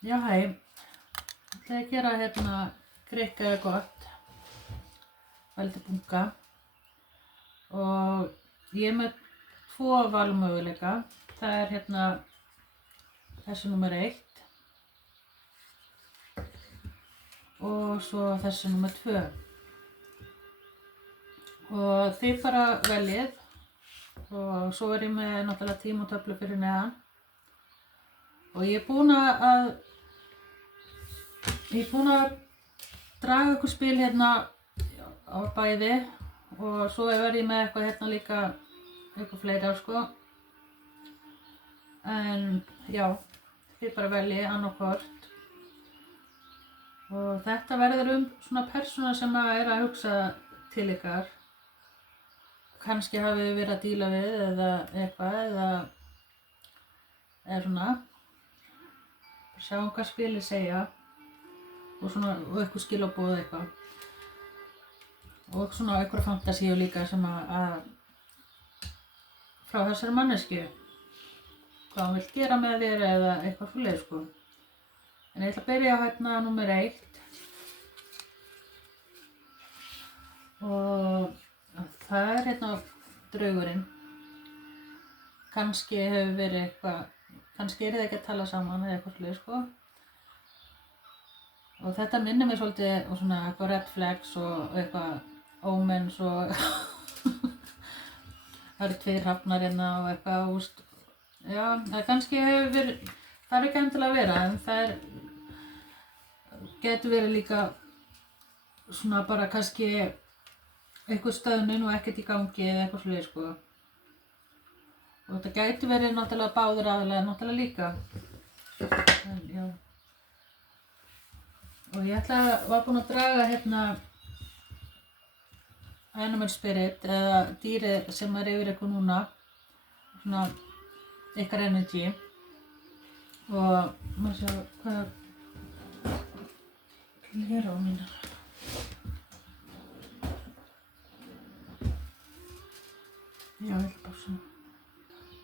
Já, hæ. Ég ætla að gera hérna grikka eða gott, veldi bunka og ég er með 2 valmöguleika. Það er hérna þessi númer 1 og svo þessi númer 2. Og þið bara veljið og svo er ég með náttúrulega tímatöflu fyrir neðan. Og ég er búin að draga ykkur spil hérna á bæði og svo verð ég með eitthvað hérna líka, eitthvað fleira sko. En já, þið bara veljið annarkvort. Og þetta verður svona persóna sem er að hugsa til ykkar. Kannski hafið verið að díla við eða eitthvað eða svona. Sjáum hvað spilið segja og svona og eitthvað skilaboð eitthvað. Og svona eitthvað fantasíu líka sem að frá þessari manneskju. Hvað hún vill gera með þér eða eitthvað svoleiðis sko. En ég ætla að byrja á hérna númer 1. Og það er hérna draugurinn. Kannski hefur verið eitthvað, kannski þið ekki að tala saman eða eitthvað svoleiðis sko. Og þetta minnir mig svolítið á svona eitthvað red flags og eitthvað omens og það eru 2 hrafnar hérna og eitthvað úst. Já, það kannski hefur verið, það er ekki endilega að vera en það getur verið líka svona bara kannski eitthvað stöðnun og ekkert í gangi eða eitthvað svoleiðis sko. Og þetta gæti verið náttúrulega báðir aðilega náttúrulega líka. En, já. Og ég var búin að draga hérna animal spirit eða dýrið sem er yfir ykkur núna. Svona ykkar energy. Og maður sjá hvað hér á mínar. Já, ég ætla bara svona.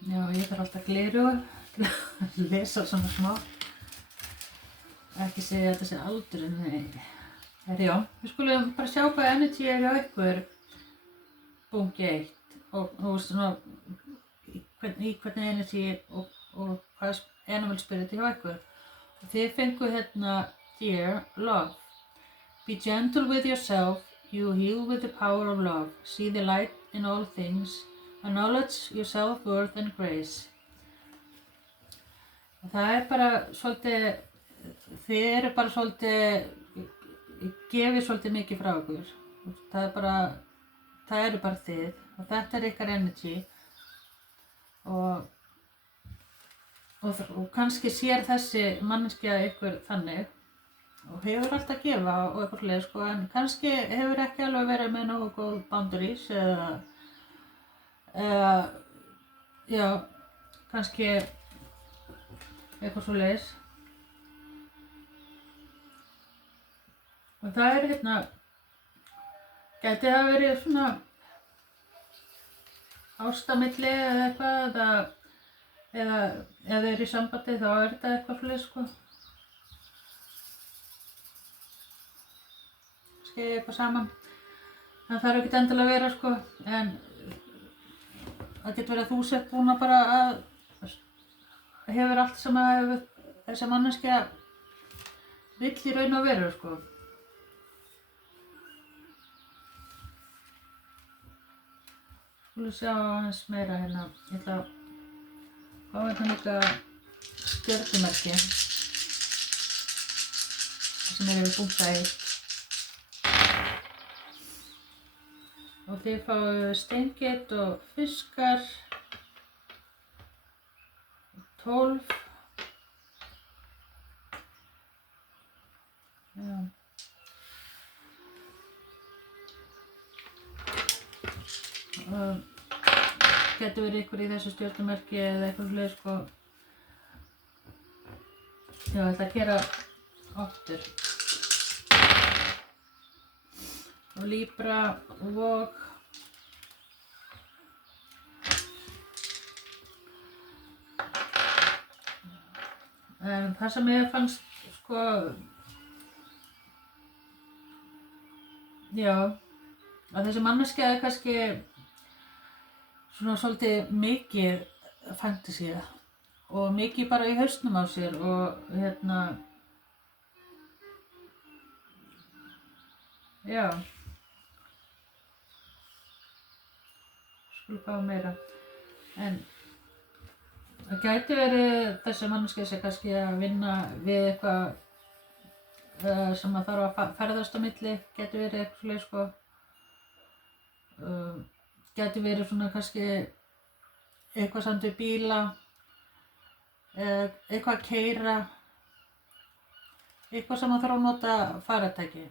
Já, ég þarf alltaf gleraugu til að lesa svona smá. Ekki segja að þetta sé aldurinn, nei. Já, við skulum bara sjá hvað energy er hjá ykkur bunki 1 og svona í hvernig energy og hvað animal spirit er hjá ykkur. Og þið fengu hérna Dear Love. Be gentle with yourself, you heal with the power of love. See the light in all things. Acknowledge your self-worth and grace. Og það er bara svolítið, þið eru bara svolítið, gefið svolítið mikið frá ykkur. Það eru bara þið og þetta er ykkar energy og kannski sér þessi manneskja ykkur þannig og hefur alltaf að gefa og eitthvað leið sko en kannski hefur ekki alveg verið með nógu góð boundaries eða já, kannski eitthvað svoleiðis. Og það er hérna, gæti það verið svona ástamilli eða eitthvað eða ef þið eru í sambandi þá er þetta eitthvað svoleiðis sko. Kannski eitthvað saman. Það þarf ekkert endilega að vera sko en það getur verið að þú sett búin að bara að hefur allt sem að þessi manneskja vill í raun og veru sko. Skulum sjá aðeins meira hérna. Ég ætla að fá hérna líka stjörnumerki sem er yfir bunka 1. Og þið fáið steingeit og fiskar 12. Já. Getur verið ykkur í þessu stjörnumerki eða eitthvað svoleiðis sko. Já, ég ætla að gera aftur. Og Libra og En það sem ég fannst, sko, já, að þessi manneskja er kannski svona svolítið mikið fantasía og mikið bara í hausnum á sér og já, skulum fá meira. En það gæti verið þessi manneskja sem kannski að vinna við eitthvað sem að þarf að ferðast á milli, gæti verið eitthvað svoleiðis, sko. Gæti verið svona kannski eitthvað samt við bíla, eitthvað að keyra, eitthvað sem að þarf að nota farartæki.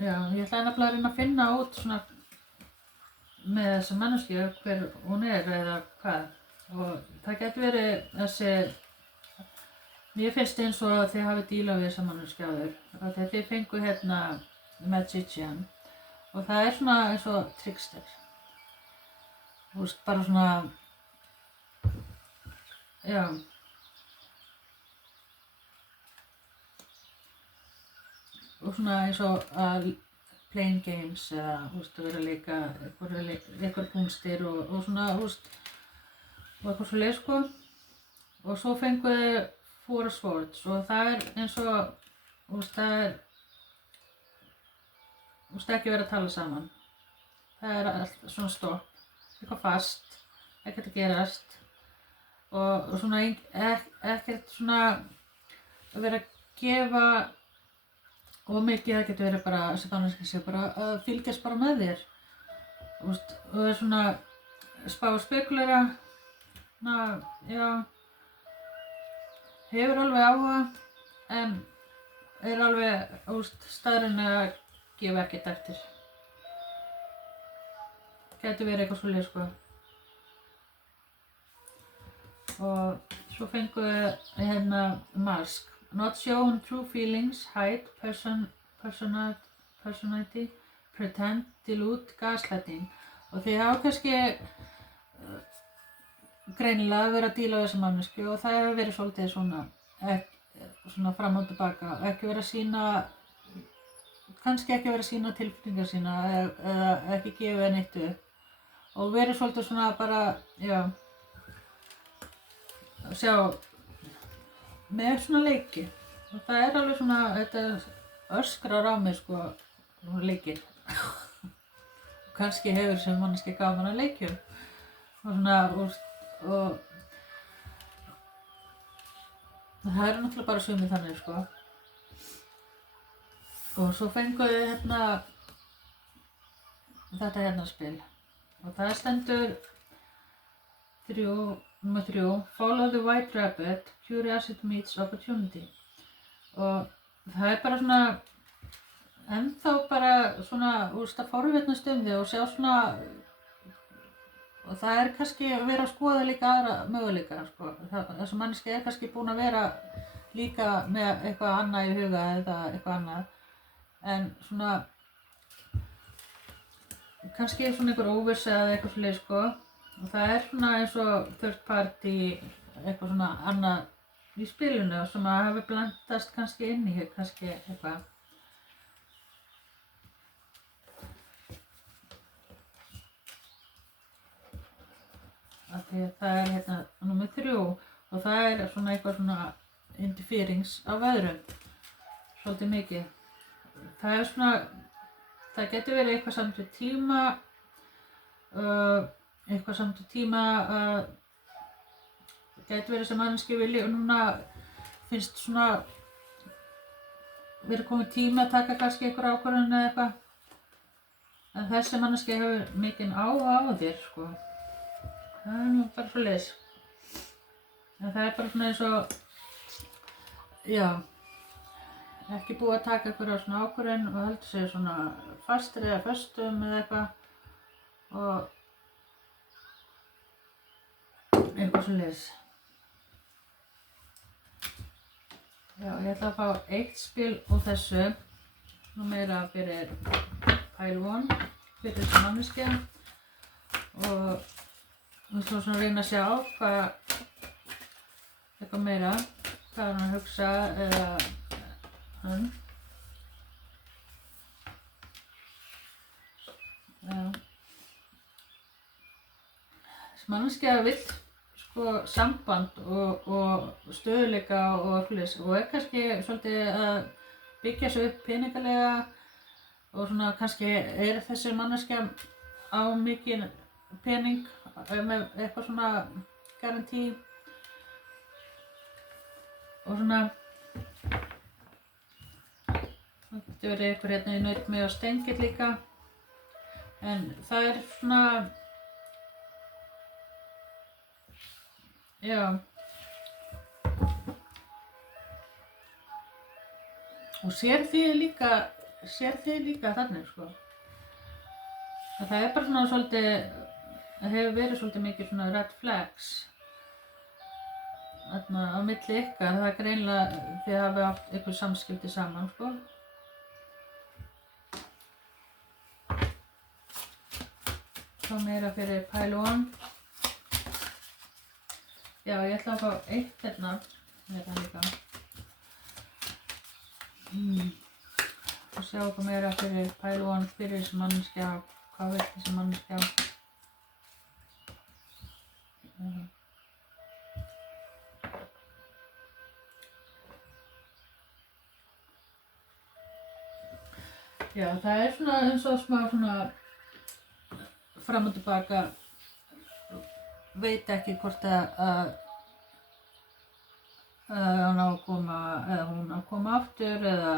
Já, ég ætlaði nefnilega að reyna að finna út svona með þessa manneskju hver hún er eða hvað. Og það getur verið þessi, mér finnst eins og þið hafið dílað við þessa manneskju áður. Þegar þið fengu hérna Magician og það er svona eins og trickster. Þú veist, bara svona, já. Og svona eins og að playing games eða, þú veist, að vera að leika eitthvað kúnstir og svona, þú veist, og eitthvað svoleiðis, sko. Og svo fengu þið Four Swords og það er eins og, þú veist, það er, þú veist, ekki verið að tala saman. Það er allt svona stopp, eitthvað fast, ekkert að gerast og svona ekkert svona að vera að gefa og mikið það getur verið bara, þessi manneskja sé bara að fylgjast bara með þér. Þú veist, og það er svona spá og spekulera, já, hefur alveg áhuga en er alveg, þú veist, staðurinn að gefa ekkert eftir. Gæti verið eitthvað svoleiðis, sko. Og svo fengu við hérna Mask. Not shown true feelings, hide, personality, pretend, delude, gaslighting. Og þið hafa kannski greinilega verið að díla við þessa mannesku og það hefur verið svolítið svona fram og tilbaka. Ekki verið að sýna, kannski ekki verið að sýna tilfinningar sína eða ekki gefa henni neitt upp. Og verið svolítið svona bara, já, sjá, með svona leiki og það er alveg svona, þetta öskrar á mig, sko, leikir. Kannski hefur sem manneskja gaman að leikjum og svona, og það eru náttúrulega bara sumir þannig, sko. Og svo fengu við hérna þetta hérna spil og það stendur Númer 3, Follow the White Rabbit, Curiosity meets Opportunity. Og það er bara svona, ennþá bara svona, þú veist, að forvitnast þig og sjá svona, og það er kannski að vera að skoða líka aðra möguleika, sko. Þessi manneskja er kannski búin að vera líka með eitthvað annað í huga eða eitthvað annað. En svona, kannski svona einhver óvissa eða eitthvað svoleiðis, sko. Og það er svona eins og third party, eitthvað svona annað í spilinu sem að hafi blandast kannski inn í hér, kannski eitthvað. Af því að það er hérna númer 3 og það er svona eitthvað svona interference af öðrum, svolítið mikið. Það er svona, það getur verið eitthvað samt við tíma, eitthvað samt í tíma að gæti verið sem manneskja vilji og núna finnst svona verið komið tími að taka kannski einhver ákvörðun eða eitthvað en þessi manneskja hefur mikinn áhuga á þér, sko. Það er nú bara svoleiðis en það er bara svona eins og já, ekki búið að taka einhverja svona ákvörðun og heldur sig svona fastir eða föstum eða eitthvað og eitthvað svoleiðis. Já, ég ætla að fá eitt spil úr þessu nú meira fyrir pile one, fyrir þessi manneskja og við ætlum svona að reyna að sjá eitthvað meira, hvað hann að hugsa eða hann. Þessi manneskja vill sko samband og stöðugleika og svoleiðis og kannski svolítið að byggja sig upp peningalega og svona kannski þessi manneskja á mikinn pening með eitthvað svona garantí og svona það getur verið einhver hérna í naut með á Stengil líka en það svona já og sér þið líka þannig sko að það bara svona svolítið það hefur verið svolítið mikið svona red flags þarna á milli ykkar, það greinilega þið hafið átt einhver samskipti saman sko þá meira fyrir pile one já ég ætla að fá eitt hérna með það líka og sjá okkur meira fyrir pile one fyrir þessi manneskja hvað vill þessi manneskja já það svona eins og smá svona fram og tilbaka veit ekki hvort að hann á að koma eða hún á að koma aftur eða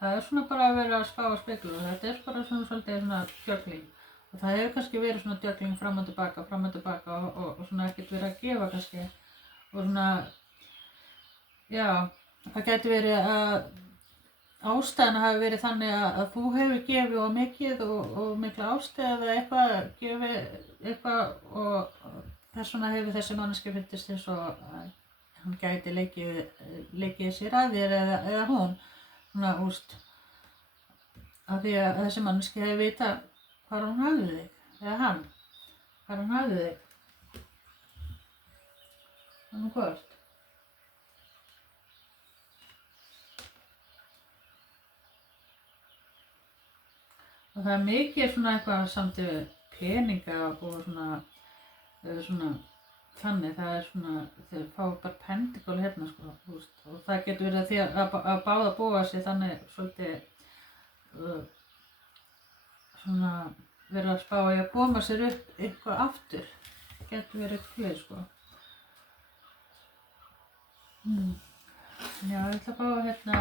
það svona bara að vera að spá og spekula og þetta bara svona svolítið svona juggling og það hefur kannski verið svona juggling fram og tilbaka og svona ekkert verið að gefa kannski og svona já það gæti verið að ástæðan hafi verið þannig að þú hefur gefið of mikið og mikla ástæð eða eitthvað gefið eitthvað og þess vegna hefur þessi manneskja fundist eins og hann gæti leikið sér að þér eða hún svona úst af því að þessi manneskja hefur vitað hvar hún hafði þig eða hann hvar hún hafði þig þannig hvort og það mikið svona eitthvað samt yfir peninga og svona þannig það svona þeir fá bara pendikól hérna sko og það getur verið að því að báða búa sig þannig svolítið svona verið að spá í að koma sér upp eitthvað aftur getur verið eitthvað sko já ég ætla að fá hérna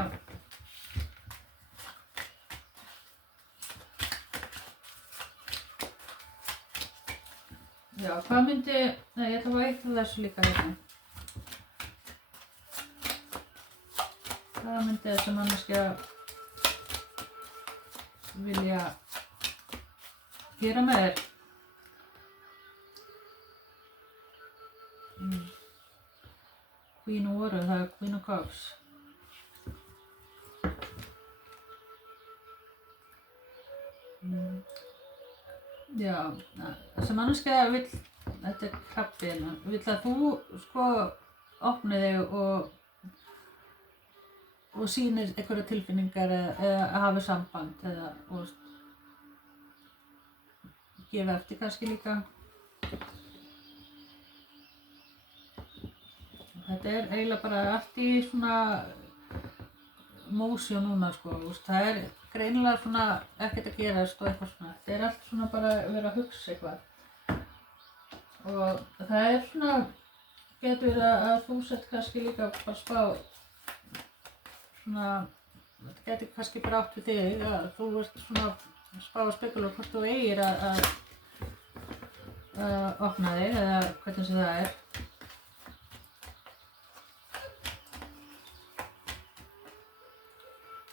já, hvað myndi, nei ég ætla að fá eitt af þessu líka hérna. Hvað myndi þessi manneskja vilja gera með þér? Queen of Water, það Queen of Cups. Já, þessi manneskja vill, þetta krabbinn, vill að þú sko opni þig og sýnir einhverja tilfinningar eða hafi samband eða gefa eftir kannski líka. Þetta eiginlega bara allt í svona mósjó núna sko, það greinilega svona ekkert að gerast og eitthvað svona. Þetta allt svona bara verið að hugsa eitthvað. Og það svona, getur verið að þú sett kannski líka bara spá svona, þetta getur kannski bara átt við þig að þú ert svona spá og spekula hvort þú eigir að opna þig eða hvernig sem það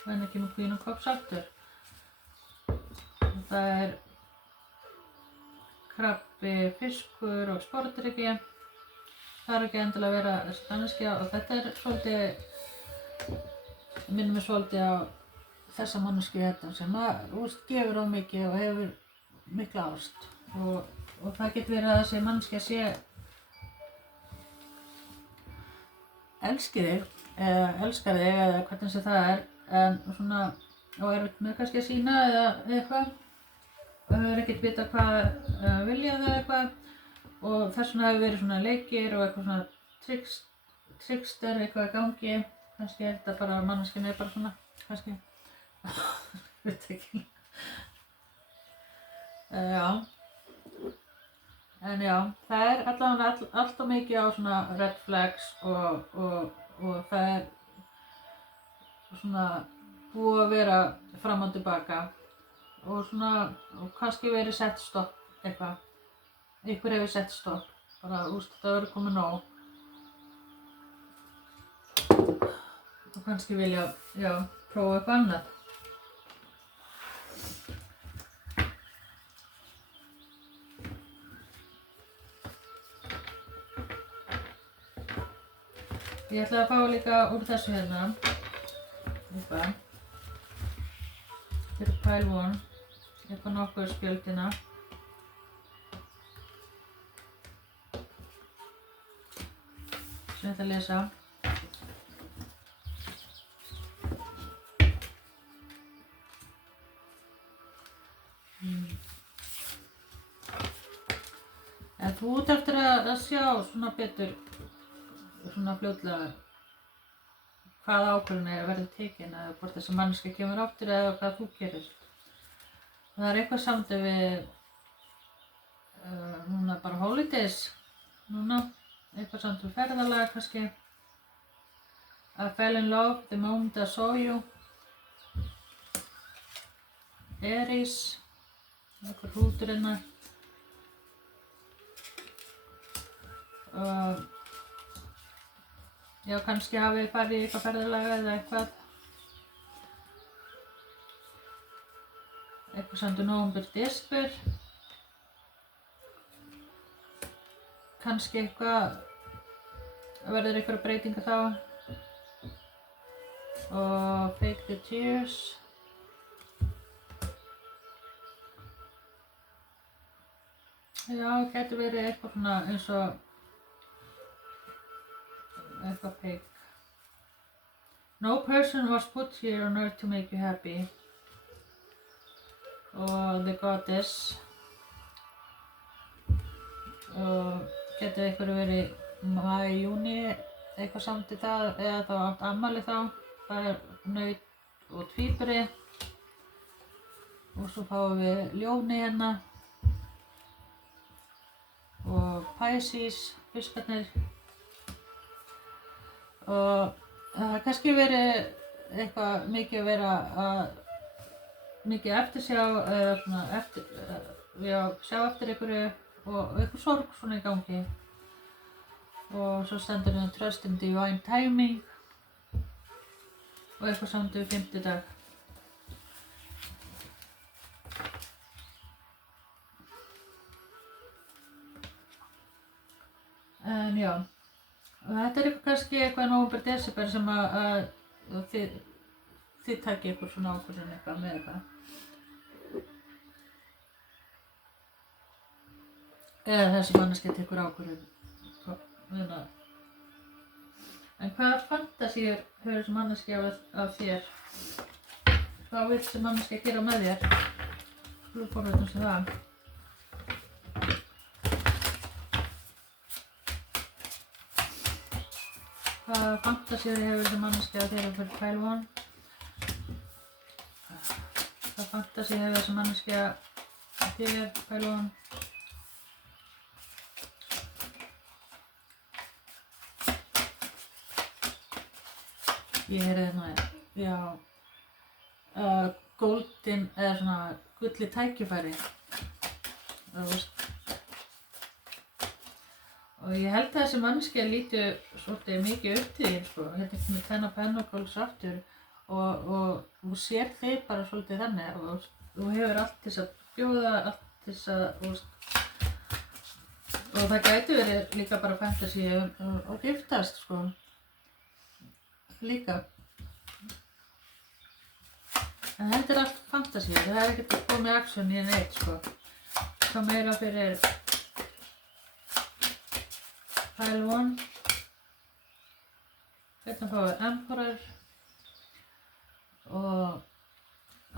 Hvenær kemur Queen of Cups aftur? Það krabbi, fiskur og sporðdrykki. Það ekki endilega að vera þessi manneskja og þetta svolítið, minnir mig svolítið á þessa manneskju hérna sem að, gefur of mikið og hefur mikla ást og það getur verið að þessi manneskja sé elskar þig eða hvernig sem það en svona og erfitt með kannski að sýna eða eitthvað og hefur ekkert vita hvað vilja það eitthvað og þess vegna hefur verið svona leikir og eitthvað svona trickster eitthvað í gangi kannski er þetta bara manneskjan er bara svona kannski veit ekki já en já það er allavega alltaf mikið á svona red flags og það er svona búið að vera fram og tilbaka og svona og kannski verið sett stopp eitthvað einhver hefur sett stopp bara þetta verður komið nóg og kannski vilja prófa eitthvað annað ég ætla að fá líka úr þessu hérna eitthvað fyrir pile 1 eitthvað nokkuð spjöldina sem ég ætla að lesa en þú ert eftir að sjá svona betur svona fljótlega hvaða ákvörðun verður tekin eða hvort þessi manneskja kemur aftur eða hvað þú gerir. Það er eitthvað samdi við núna bara holidays núna, eitthvað samdi við ferðalag kannski. I fell in love the moment I saw you. Aries, eitthvað hrútur hérna. Já, kannski hafi farið í eitthvað ferðalag eða eitthvað. Eitthvað samdi nóvember, desember. Kannski eitthvað, verður eitthvað breytingar þá. Og fake the tears. Já, getur verið eitthvað svona eins og eitthvað fake. No person was put here on earth to make you happy. Og the goddess. Og getur eitthvað verið maí, júni, eitthvað samt í það, eða þá átt afmæli þá. Það er naut og tvíburi. Og svo fáum við ljóni hérna. Og Pisces, fiskarnir. Og það har kannski verið eitthvað mikið að vera mikið eftirsjá eða svona sjá eftir einhverju og einhver sorg svona í gangi. Og svo stendur hérna trust in divine timing og eitthvað samt við 50 dag. En já, og þetta er eitthvað kannski eitthvað í nóvember, desember sem að þið takið ykkur svona ákvörðun eitthvað með eitthvað. Eða þessi manneskja tekur ákvörðun. En hvaða fantasíur hefur þessi manneskja af þér? Hvað vill þessi manneskja gera með þér? Skulum forvitnum sem það. Hvaða fantasíur hefur þessi manneskja af þér fyrir pile 1? Hvaða fantasíur hefur þessi manneskja af þér pile 1? Ég heyrði hérna, já, golden eða svona gulli tækifæri. Og ég held að þessi manneskja líti svolítið mikið upp til þín, sko. Hérna ekki með Ten of Pentacles aftur og þú sér þig bara svolítið þannig og þú hefur allt til að bjóða, allt til að, og það gæti verið líka bara fantasy og giftast, sko. Líka. En þetta allt fantasía, það ekkert komið action í neitt sko. Það meira fyrir Pile 1. Hérna fáum við Emperor og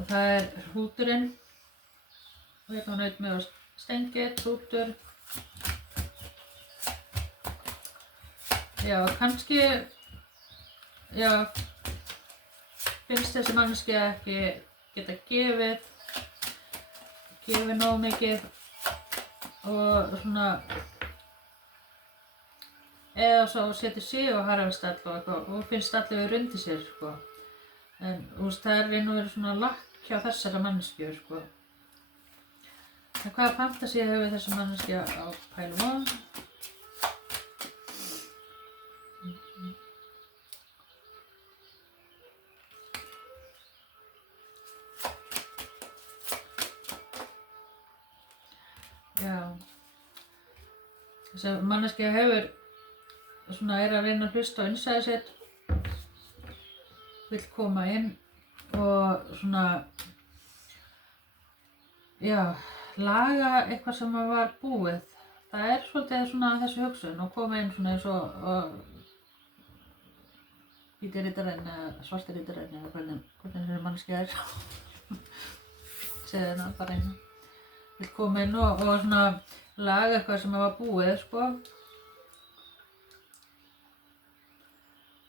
það hrúturinn og hérna naut með stengið, hrútur. Já, kannski, já, finnst þessi manneskja ekki geta gefið nógu mikið og svona, eða svo setur sig og harfstall og eitthvað og finnst allir við rundi sér sko. En það er einu verið svona lakk hjá þessara manneskju sko. En hvaða fantasía hefur þessi manneskja á Pile 1? Já, þess að manneskja hefur svona að reyna að hlusta á innsæðið sitt, vill koma inn og svona, já, laga eitthvað sem var búið. Það svolítið svona þessi hugsun og koma inn svona eins og hvíti riddarinn eða svarti riddarinn eða hvernig þessi manneskja segði hérna bara einu. Vill koma inn og svona laga eitthvað sem var búið sko.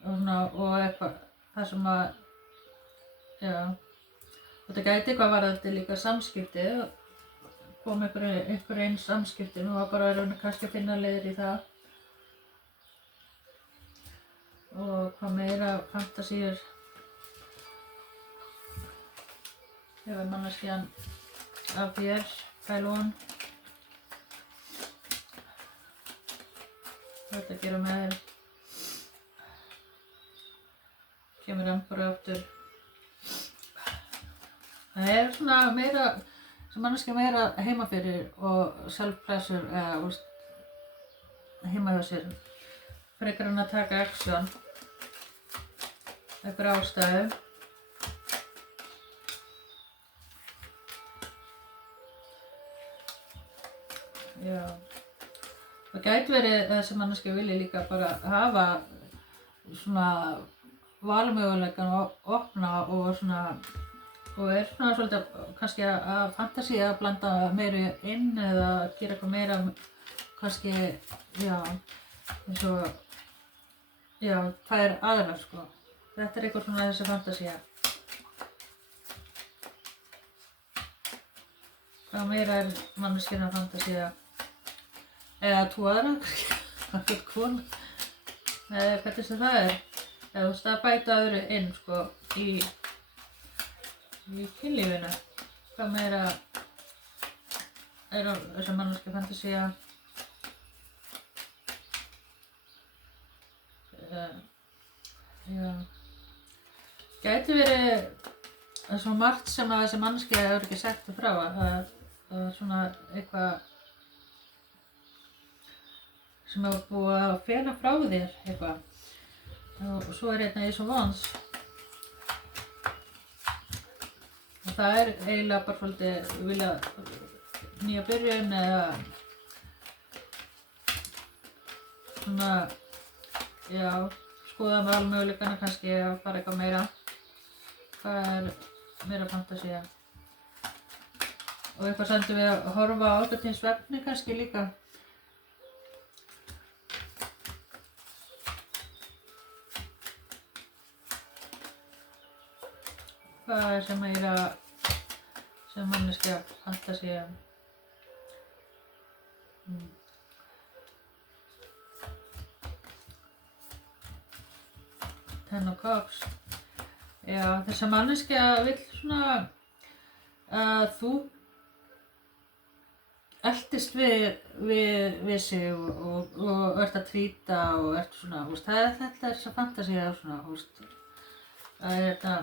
Og eitthvað það sem að, já, þetta gæti eitthvað varðandi líka samskipti, kom einhver einn samskiptin og var bara að reyna kannski að finna leiðir í það. Og hvað meira fantasíur hefur manneskjan af þér, Pile 1. Hvað er þetta að gera með þér? Kemur Emperor aftur. Það svona meira, sem manneskja meira heima fyrir og self-pleasure heima hjá sér. Frekar en að taka action. Einhver ástæðu. Já. Það gæti verið þessi manneskja vilji líka bara hafa svona valmöguleikann og opna og svona og svona svolítið kannski að fantasía að blanda meira inn eða gera eitthvað meira kannski, já, eins og, já, tvær aðrar sko. Þetta eitthvað svona þessi fantasía. Hvað meira manneskjana fantasía? Eða tvo aðra, kannski kona. Eða hvernig sem það er. Eða þú veist að bæta öðru inn sko í kynlífinu. Hvað meira þessa manneskja fantasía? Já. Gæti verið svo margt sem að þessi manneskja hefur ekki sagt frá að svona eitthvað sem hefur búið að fela frá þér eitthvað. Og svo hérna Ace of Wands. Og það eiginlega bara svolítið vilja nýja byrjun eða svona, já, skoða valmöguleikana kannski að fara eitthvað meira. Hvað meira fantasía? Og eitthvað sendum við að horfa á þetta til svefni kannski líka. Hvað sem meira sem manneskja fantasía? Ten of Cups. Já, þessa manneskja vill svona að þú eltist við sig og ert að trýta og ert svona, þetta er þessa fantasía svona, það er þetta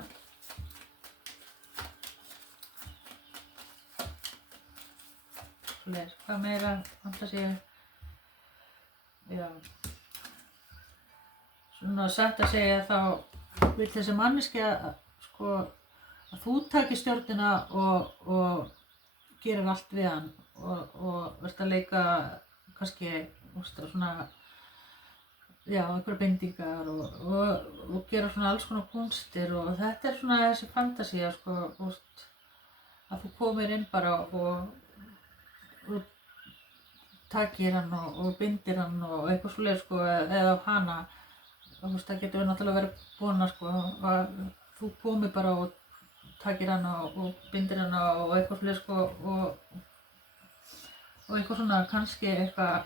svoleiðis. Hvað meira fantasía? Já, svona satt að segja þá vill þessi manneskja sko að þú takir stjórnina og gerir allt við hann og verður að leika kannski svona einhverja bendingar og gera svona alls konar kúnstir og þetta svona þessi fantasía sko, að þú komir inn bara og takir hann og bindir hann og eitthvað svoleiðis sko, eða hana það getur náttúrulega verið kona sko, að þú komir bara og takir hana og bindir hana og eitthvað svoleiðis sko, og eitthvað svona kannski eitthvað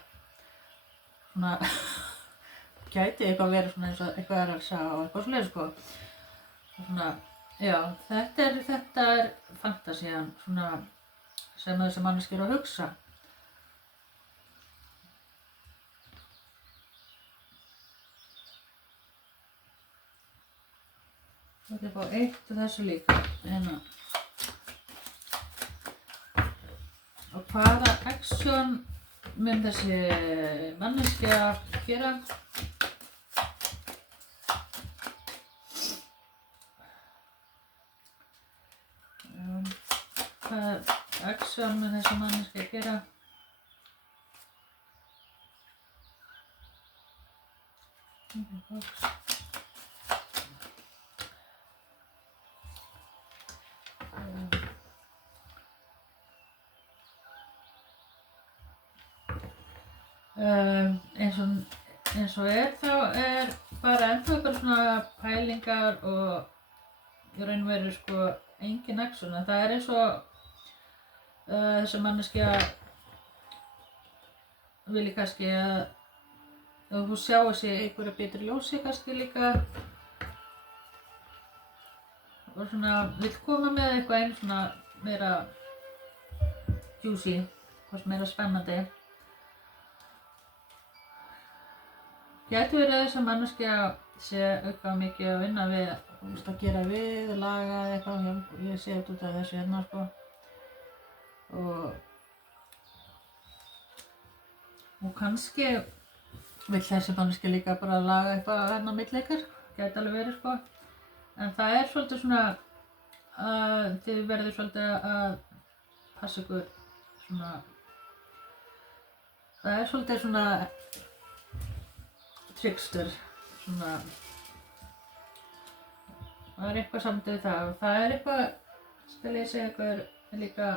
svona gæti eitthvað verið svona eins og eitthvað að saga og eitthvað svoleiðis sko. Svona, já, þetta er fantasían svona sem þessi manneskja er að hugsa. Ég ætla að fá eitt af þessu líka hérna. Og hvaða action mun þessi manneskja gera? Hvaða action mun þessi manneskja gera? Eins og þá bara ennþá bara svona pælingar og í raun og veru sko engin action. Það eins og þessi manneskja vilji kannski að þú sjáir sig einhverja betri ljósi kannski líka og svona vill koma með eitthvað einu svona meira juicy, eitthvað meira spennandi. Gæti verið að þessi manneskja sé auðvitað mikið að vinna við að gera við, laga eitthvað, ég sé þetta út af þessu hérna sko. Og kannski vill þessi manneskja líka bara laga eitthvað hérna á milli ykkar, gæti alveg verið sko. En það svolítið svona að þið verður svolítið að passa ykkur svona, það svolítið svona trickster, svona, það eitthvað samt við það og það eitthvað, skal ég segja ykkur líka,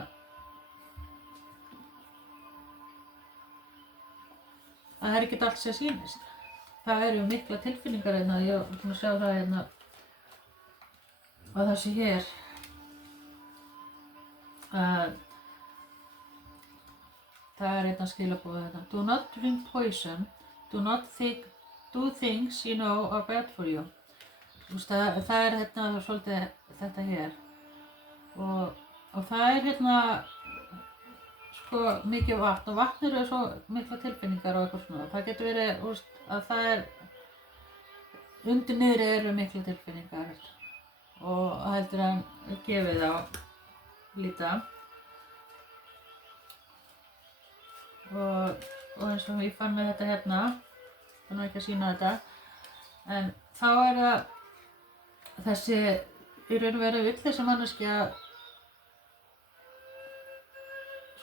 að það ekki allt sem sýnist. Það eru mikla tilfinningar hérna, ég er búin að sjá það hérna á þessu hér, að það hérna skilaboð hérna. Do not drink poison, do not do things you know are bad for you. Það hérna svolítið þetta hér og það hérna sko mikið vatn og vatn eru svo mikla tilfinningar og eitthvað svona. Það getur verið að það undir niðri eru mikla tilfinningar og heldur hann gefið á líta og eins og ég fann með þetta hérna, þannig ekki að sína þetta, en þá það þessi í raun og veru vill þessi manneskja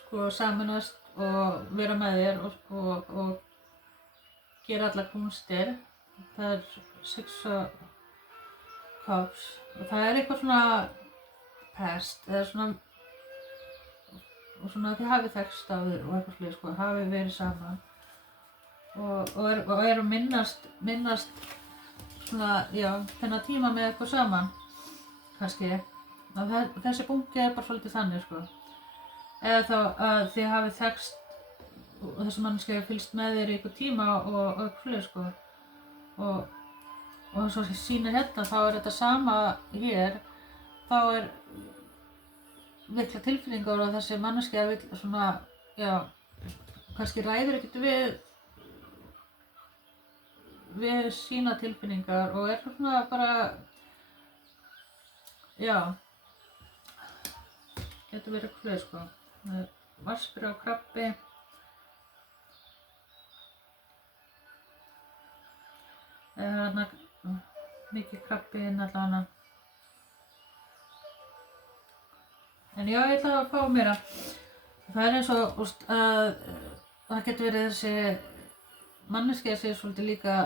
sko sameinast og vera með þér og gera allar kúnstir. Það 6 of Cups og það eitthvað svona past eða svona og svona þið hafið þekkst áður og eitthvað slið sko, hafið verið saman og að minnast svona, já, þennan tíma með eitthvað saman kannski. Þessi bunki bara svolítið þannig sko. Eða þá að þið hafið þekkst og þessi manneskja hefur fylgst með þér í eitthvað tíma og eitthvað slið sko. Og eins og sýnir hérna þá þetta sama hér, þá mikla tilfinningar og þessi manneskja vill svona, já, kannski ræður ekkert við sína tilfinningar og svona bara, já, getur verið eitthvað sko. Vaspur á krabbi, mikið krabbi inn allavega. En já, ég ætla að fá meira. Það eins og, að það getur verið þessi manneskja sé svolítið líka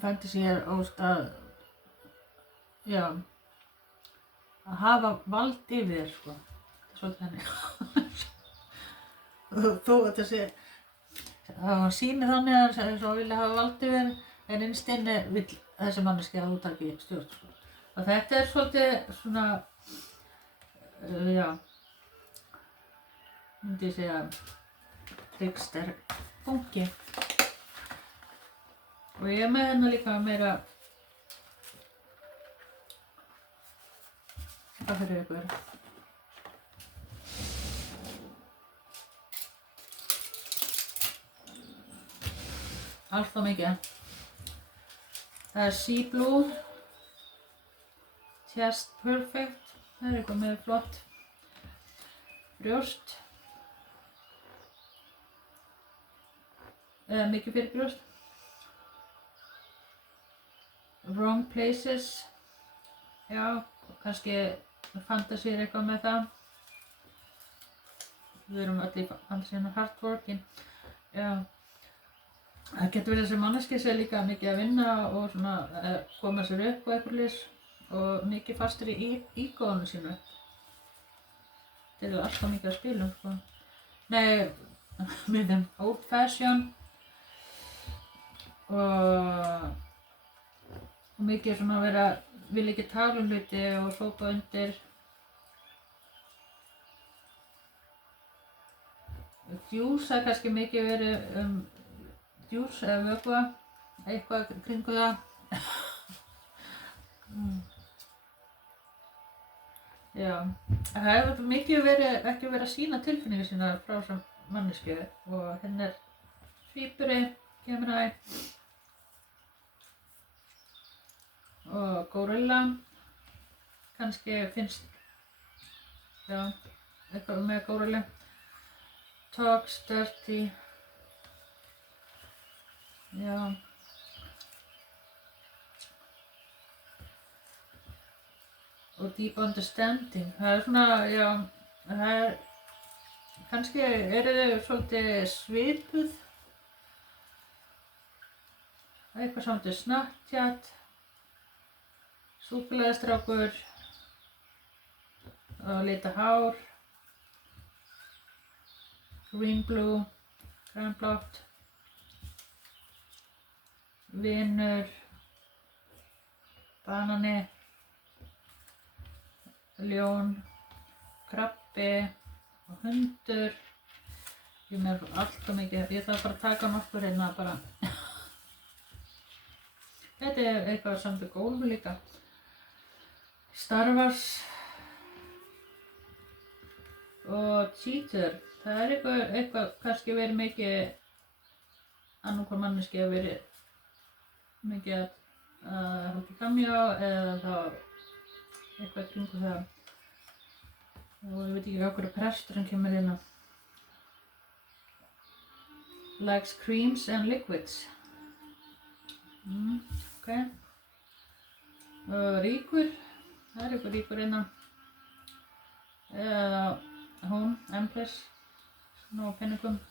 fantasy að, já, að hafa vald yfir þér, sko. Svolítið henni. Þú, þetta sé, að hann sýnir þannig að hann svo vilja hafa vald yfir þér, en innst inni vill þessi manneskja að þú taki stjórn, sko. Og þetta svolítið svona, já, myndi ég segja, trickster bunki. Og ég með hérna líka meira hvað fyrir ykkur. Alltaf mikið. Það Sea Blue Chest Perfect. Það eitthvað með flott brjóst. Mikið fyrir brjóst. Wrong Places. Já, kannski fantasíur eitthvað með það. Við erum öll í fantasíuna hardworking. Já. Það getur verið þessi manneski sem líka mikið að vinna og svona koma sér upp og eitthvað lýs og mikið fastur í ígóðunum sínu. Þeir eru alltaf mikið að spilum, sko. Nei, með þeim old fashion og mikið svona að vera, vil ekki tala hluti og sópa undir. Djús er kannski mikið verið djús eða vökva, eitthvað kringu það. Já, það hefur mikið ekki verið að sýna tilfinningar sína frá þessum mannesku og henni svipuri, Gemini og Gorilla. Kannski finnst, já, eitthvað með Gorilla. Talks dirty. Já. Og deep understanding. Það svona, já, það kannski eru þau svolítið svipuð. Eitthvað svolítið Snapchat, súkkulaðistrákur og lita hár, green blue, grænblátt. Vinur, banani, ljón, krabbi og hundur. Ég með alltaf mikið, ég þarf bara að taka nokkur hérna bara. Þetta er eitthvað samt í gólfi líka. Star Wars og Cheater. Það er eitthvað kannski verið mikið annað hvað manneski að verið mikið að halda cameo eða þá eitthvað kringu það. Og ég veit ekki hvað hverju presturinn kemur inn á. Likes creams and liquids. Ok. Og ríkur. Það er eitthvað ríkur inn á. Eða hún, Empress. Svona á penningum.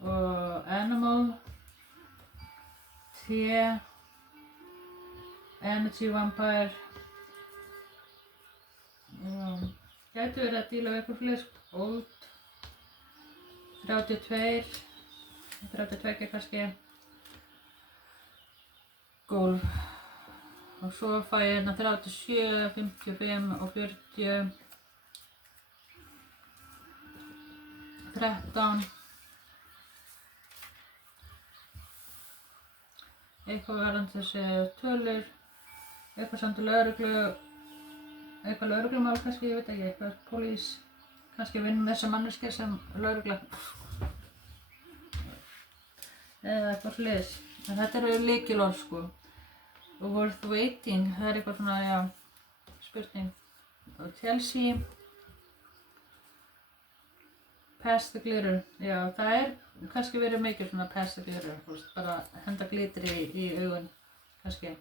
Og Animal, T, Energy Vampire. Gæti verið að díla við eitthvað flesk. Old, 32, 32 kannski. Golf. Og svo fæ ég hérna 37, 55 og 40. 13. Eitthvað varðandi þessi tölur, eitthvað samt lögreglu, eitthvað lögreglumál kannski, ég veit ekki, eitthvað pólís, kannski vinn með þessa manneskja sem lögregla. Eða eitthvað svoleiðis. En þetta eru lykilorð, sko. Og worth waiting, það er eitthvað svona, já, spurning. Og Chelsea. Pass the glitter, já, það er kannski verið mikið svona pass the glitter, bara henda glitri í augun, kannski.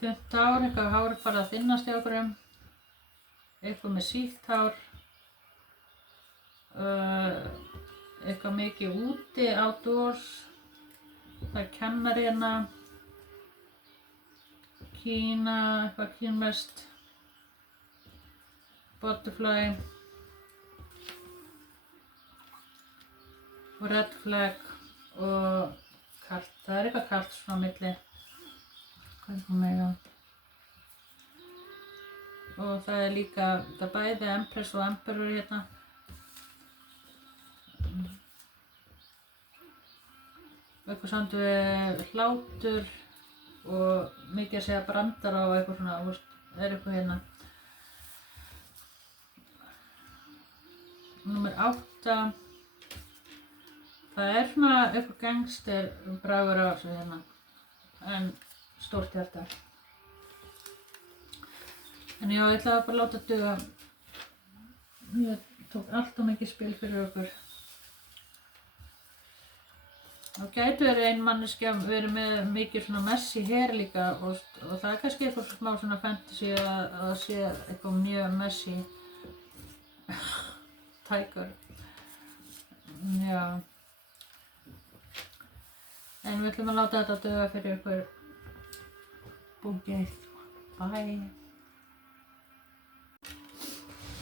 þunnt hár, eitthvað hár bara að þynnast hjá okkurum, eitthvað með sítt hár, eitthvað mikið úti, outdoors, það er kennari hérna, Kína, eitthvað kínverskt, butterfly og red flag og kalt, það er eitthvað kalt svona á milli. Hvað er það meira? Og það er líka, það er bæði Empress og Emperor hérna. Eitthvað samt við hlátur og mikið að segja brandara og eitthvað svona, það er eitthvað hérna. Númer 8. Það er svona eitthvað gangster bragur á þessu hérna, en stórt hjarta. En já, ég ætlaði bara að láta duga. Ég tók alltaf mikið spil fyrir okkur. Það gæti verið ein manneskja verið með mikið svona messy hair líka og það er kannski eitthvað smá svona fantasy að sé eitthvað mjög messy tiger. Já. En við ætlum að láta þetta duga fyrir ykkur. Bungi 1. Bye.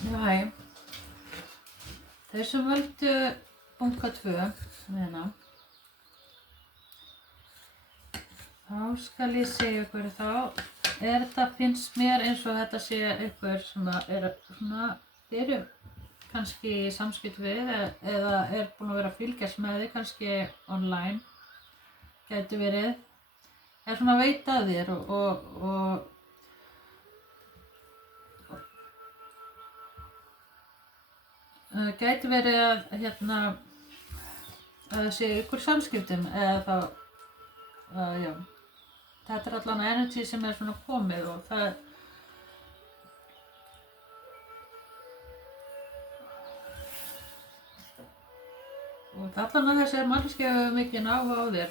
Já, hæ. Þeir sem völdu bunga 2 með hérna, þá skal ég segja ykkur þá finnst mér eins og þetta sé ykkur sem eru kannski í samskipti við eða búin að vera að fylgjast með þig kannski online, gæti verið, svona veit að þér og gæti verið að að það sé ykkur samskiptum eða þá já. Þetta er allan energy sem er svona komið og það allan að þessi manneskja hefur mikið áhuga á þér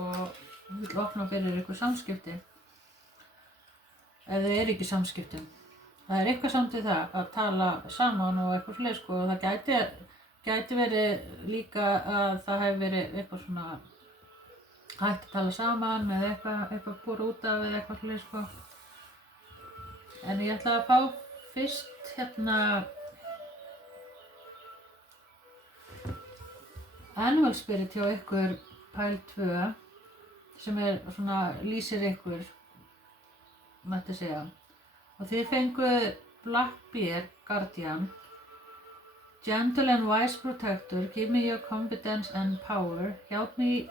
og vill opna fyrir ykkur samskipti. Ef þið eru ekki samskiptum. Það er eitthvað samt við það að tala saman og eitthvað svoleiðis og það gæti verið líka að það hefur verið eitthvað svona hægt að tala saman með eitthvað búið út af eða eitthvað svoleiðis. En ég ætla að fá fyrst hérna Animal Spirit hjá ykkur pæl 2 sem er svona lýsir ykkur, mætti segja. Og þið fenguð Blackbeard Guardian, Gentle and wise protector, give me your confidence and power, help me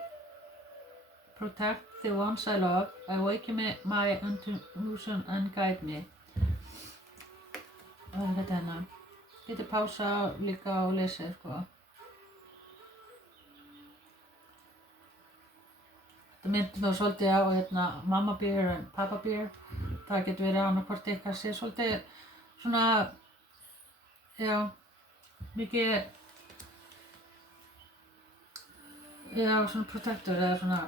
protect the ones I love, awaken my intuition and guide me. Og þetta hérna, getur pása líka og lesa Það myndi mig svolítið á Mama Bear og Papa Bear. Það getur verið annarkvort eitthvað sé svolítið svona, já, mikið, já, svona protector eða svona,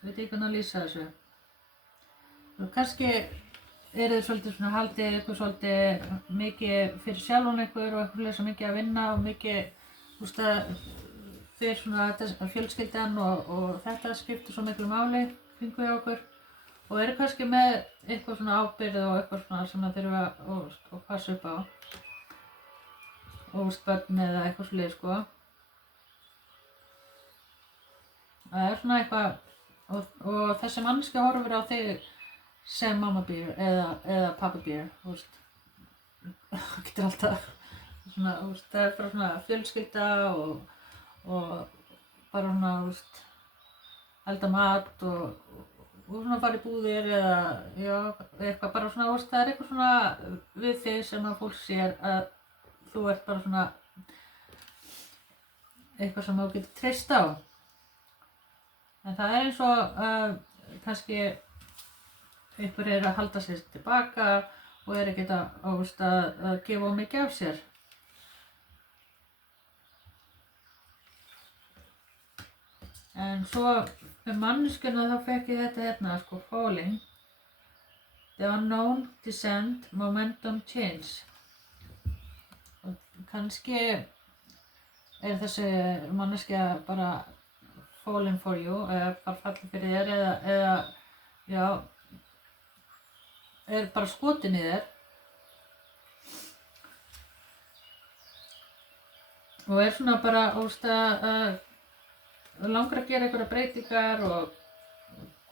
veit ekki hvernig að lýsa þessu. Og kannski þið svolítið svona haldið ykkur svolítið mikið fyrir sjálfan ykkur og eitthvað lesa mikið að vinna og mikið, fyrir svona fjölskyldan og þetta skiptir svo miklu máli kringu hjá okkur og eru kannski með eitthvað svona ábyrgð og eitthvað svona sem það þurfa að passa upp á og börn eða eitthvað svoleiðis Það er svona eitthvað og þessi manneskja horfir á þig sem Mama Bear eða Papa Bear, það getur alltaf svona, það er bara svona fjölskylda og bara svona, elda mat og svona fara í búðir eða, já, eitthvað bara svona, það er eitthvað svona við þig sem að fólk sér að þú ert bara svona eitthvað sem þú getur treyst á. En það er eins og kannski einhver að halda sér tilbaka og ekkert að gefa of mikið af sér. En svo með manneskjuna þá fekk ég þetta hérna sko, falling, the unknown, descent, momentum, change. Og kannski þessi manneskja bara falling for you, eða bara fallið fyrir þér, eða já, bara skotin í þér. Og svona bara, langar að gera einhverja breytingar og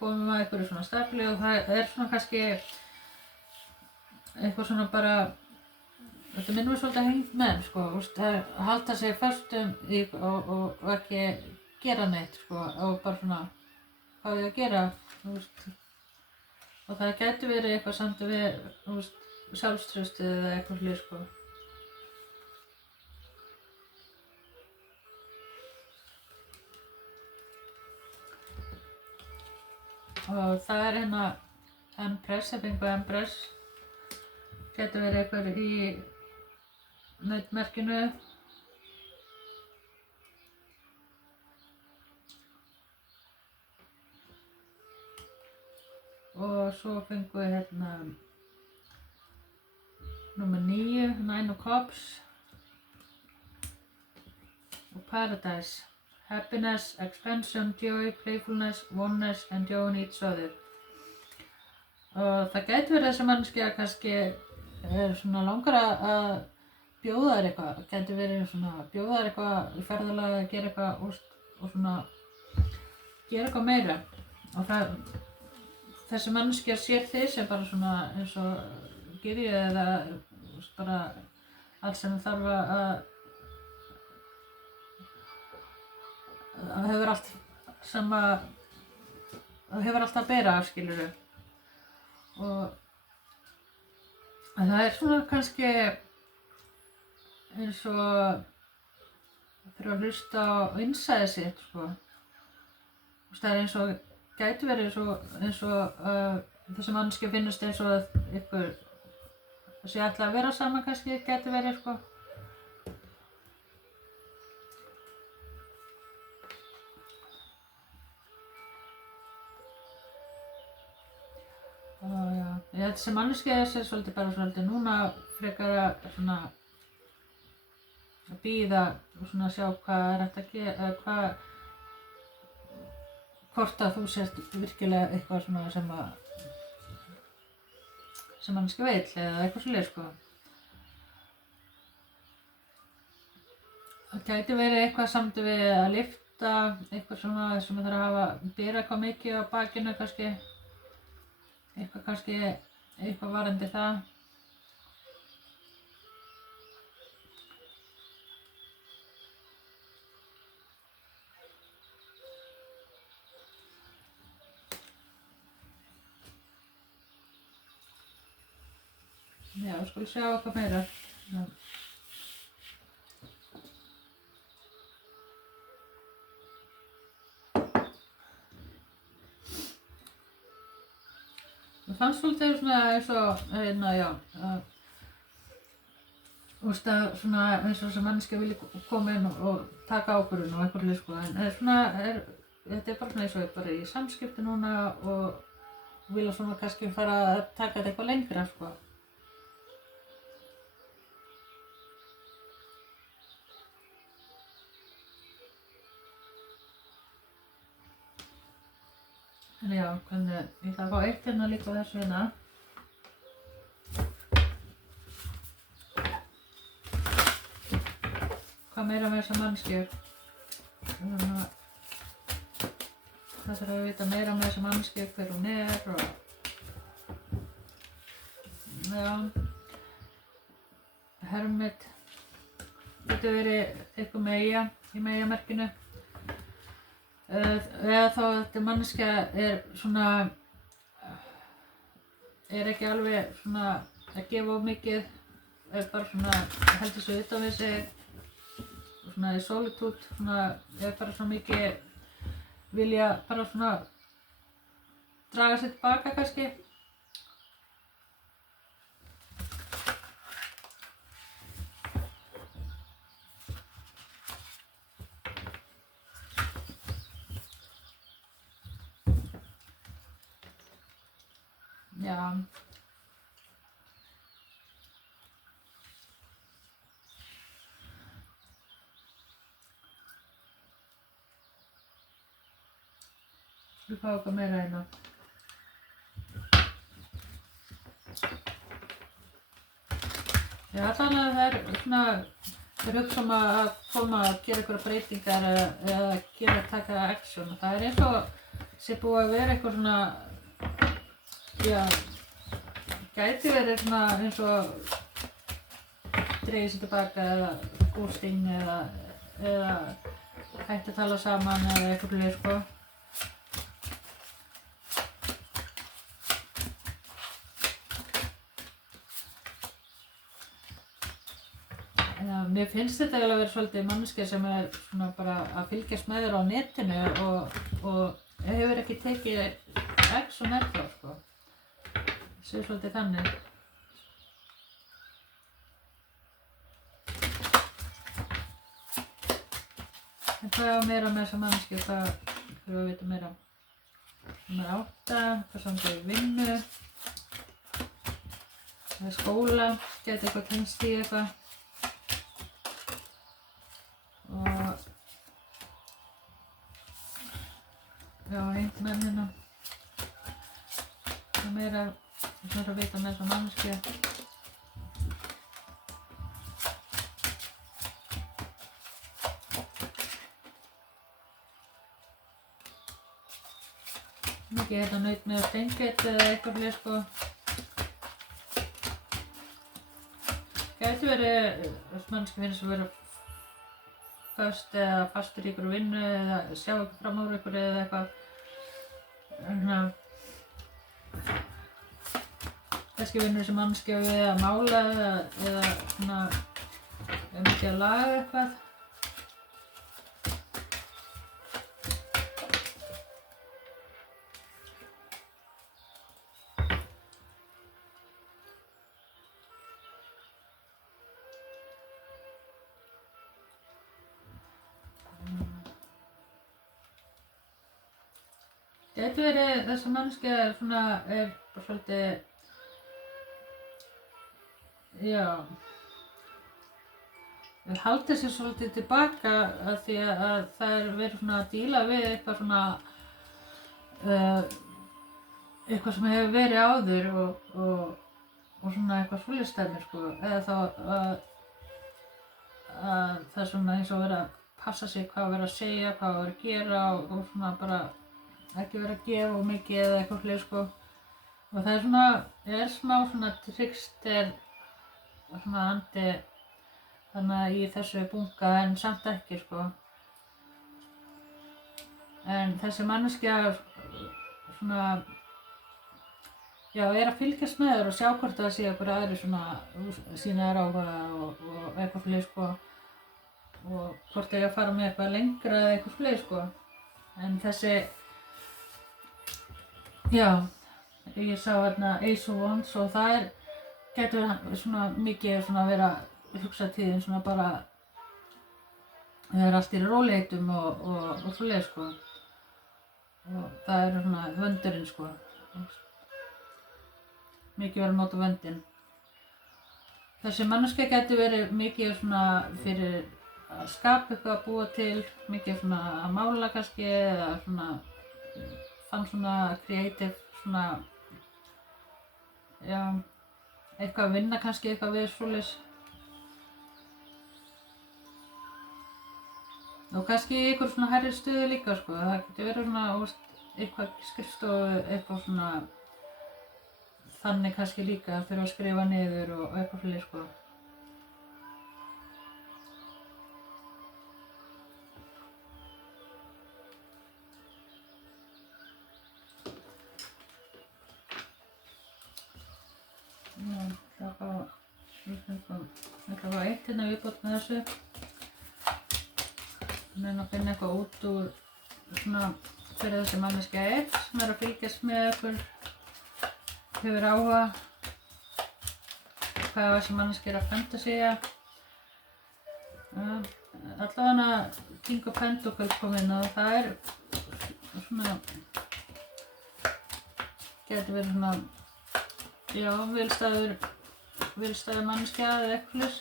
komum að einhverju svona stafli og það svona kannski eitthvað svona bara, þetta minnum við svolítið hengt með, sko, að halda sig föstum í og ekki gera neitt, sko, og bara svona, hvað við að gera, og það gæti verið eitthvað samt við, sjálfstraustið eða eitthvað hlið, sko. Og það hérna Empress, ég fengu Empress, getur verið eitthvað í nautmerkinu. Og svo fengu við hérna nummer 9, Nine of Cups og Paradise. Happiness, expansion, joy, playfulness, oneness and joy in each other. Og það gæti verið þessi manneskja kannski svona langar að bjóða þér eitthvað, gæti verið svona bjóða þér eitthvað í ferðalagi að gera eitthvað og svona gera eitthvað meira. Og þessi manneskja sér þig sem bara svona eins og gyðju eða bara allt sem þarf að hefur allt sem hefur allt að bera, skilurðu. Og það svona kannski eins og fyrir að hlusta á innsæðið sitt, sko. Það eins og gæti verið eins og þessi manneskja finnast eins og ykkur sé ætla að vera saman, kannski gæti verið, sko. Ég held þessi manneskja svolítið bara svolítið núna frekar að svona að bíða og svona sjá hvað hægt að gera, hvort að þú sért virkilega eitthvað svona sem manneskja vill eða eitthvað svoleiðis, sko. Það gæti verið eitthvað samt við að lyfta, eitthvað svona sem þarf að bera eitthvað mikið á bakinu, kannski. Eitthvað varandi það. Já, skulum sjá eitthvað meira. Já. Mér fannst svolítið svona eins og, svona eins og þessi manneskja vilji koma inn og taka ákvörðun og eitthvað hlið, sko, en þetta bara svona eins og bara í samskipti núna og vilja svona kannski fara að taka þetta eitthvað lengra, sko. En já, hvernig, ég ætla að fá eitt hérna líka á þessu hérna. Hvað meira með þessa manneskju? Það þarf að vita meira með þessa manneskju, hver hún og... Já. Hermit. Getur verið eitthvað meyja í meyjamerkinu. Eða þá þetta manneskja ekki alveg svona að gefa of mikið, bara svona heldur sig utan við sig og svona í solitude, svona bara svona mikið vilja bara svona draga sig tilbaka, kannski. Já. Við fáum eitthvað meira hérna. Já, þannig að það er svona, þeir hugsa að koma að gera einhverja breytingar eða taka action. Það er eins og sé búið að vera eitthvað svona, já, gæti verið svona eins og dregið sér tilbaka eða ghosting eða hætti að tala saman eða eitthvað bleið, sko. Mér finnst þetta eiginlega að vera svolítið manneskja sem er svona bara að fylgjast með þér á netinu og hefur ekki tekið action ennþá, sko. Það sé svolítið þannig. En hvað á meira með þessa manneskju? Hvað þurfum við að vita meira? Númer 8, hvað samt í vinnu, eða skóla, gæti eitthvað tengst í eitthvað. Og já, menn hérna. Það meira sem að vita með þessa manneskju. Mikið hérna naut með að steingeit eða eitthvað fleiri, sko. Gæti verið, þessi manneskja finnst að vera föst eða fastur í ykkur vinnu eða sjá ykkur fram úr ykkur eða eitthvað. Kannski vinnur þessi manneskja við að mála eða svona mikið að laga eitthvað. Gæti verið þessi manneskja er bara svolítið, já, haldið sér svolítið tilbaka af því að það er verið svona að díla við eitthvað svona, eitthvað sem hefur verið áður og svona eitthvað svoleiðis, sko, eða þá að það er svona eins og verið að passa sig hvað verið að segja, hvað verið að gera og svona bara ekki verið að gefa of mikið eða eitthvað fleiri, sko. Og það er svona, smá svona trickster svona andi þannig í þessu bunka en samt ekki, sko. En þessi manneskja svona, já, er að fylgjast með þér og sjá hvort það sé einhver aðri svona sýna þér áhuga og eitthvað fleiri, sko. Og hvort ég að fara með eitthvað lengra eða eitthvað fleiri, sko. En þessi, já, ég sá hérna Ace of Wands og það getur svona mikið svona að vera hugsatíðin svona bara það er allt í róleitum og svoleiðis, sko. Og það er svona vöndurinn, sko. Mikið verið að nota vöndinn. Þessi manneskja getur verið mikið svona fyrir að skapa eitthvað að búa til, mikið svona að mála kannski eða svona fann svona creative svona, já, eitthvað að vinna kannski eitthvað við svoleiðis. Og kannski í einhver svona hærri stöðu líka, sko. Það getur verið svona, eitthvað skrifstofu, eitthvað svona þannig kannski líka að þurfa að skrifa niður og eitthvað fleiri, sko. Það var eitt hérna viðbót með þessu. Þannig að finna eitthvað út úr svona fyrir þessi manneskja sem er að fylgjast með okkur, hefur áhuga, hvað þessi manneskja er að fantasía. Allavega King of Pentacles kom inn og það er svona, getur verið svona já, vilstæður manneskja eða eitthvað.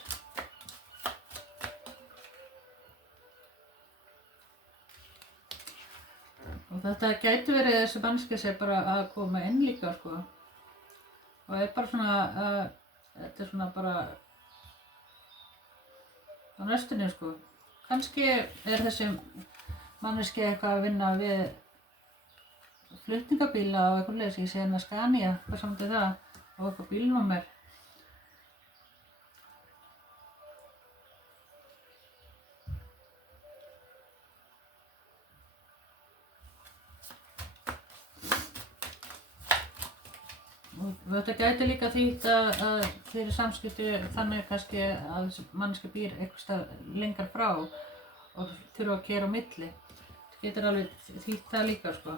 Og þetta gæti verið þessi manneskja sem bara að koma inn líka, sko. Og bara svona, þetta svona bara á næstunni, sko. Kannski þessi manneskja eitthvað að vinna við flutningabíla og eitthvað leys, ég segi Scania, hvað samt það, og eitthvað bílnúmer. Og þetta gæti líka þýtt að fyrir samskipti þannig kannski að manneskja býr eitthvað stað lengar frá og þurfa að keyra á milli. Það getur alveg þýtt það líka, sko.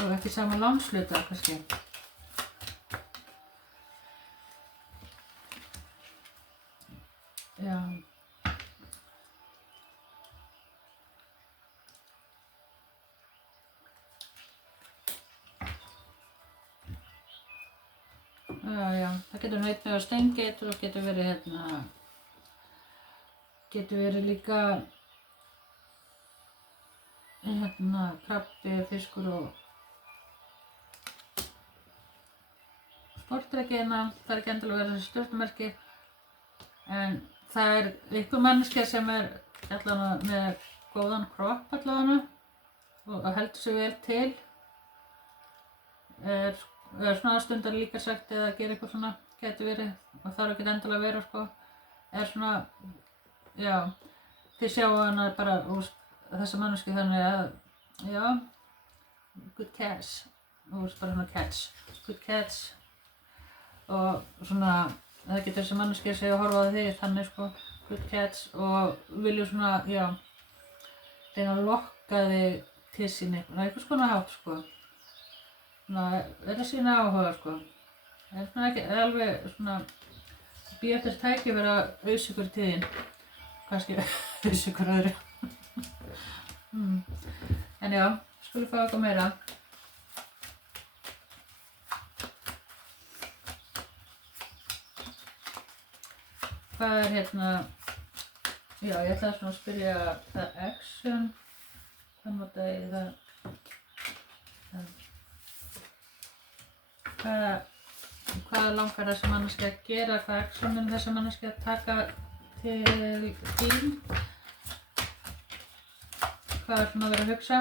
Og ekki sama lánsluta kannski. Já. Já, það getur neitt með að stengið og getur verið líka krabbi, fiskur og sportdrekina. Það er ekki endilega verið þessi stjörnumerki, en það er einhver manneskja sem allavega með góðan kropp allavega og heldur sig vel til. Svona stundar líka sagt eða gera eitthvað svona, getur verið, og það ekki endilega að vera, sko, svona, já, þið sjáu hana bara þessa manneski þannig að, já, good catch, bara svona catch, good catch, og svona, það getur þessi manneski að segja og horfa á þig þannig, sko, good catch, og vilja svona, já, reyna að lokka þig til sín eitthvað svona hátt, sko. Þetta sína áhuga, sko. Það svona ekki alveg svona býð eftir tækifæri að ausa ykkur til þín. Kannski ausa ykkur öðru. En já, skulum fá eitthvað meira. Hvað já, ég ætla svona að spyrja það action. Hvað nota ég það? Hvað langar þessi manneskja að gera, hvað action mun þessi manneskja að taka til þín? Hvað svona verið að hugsa?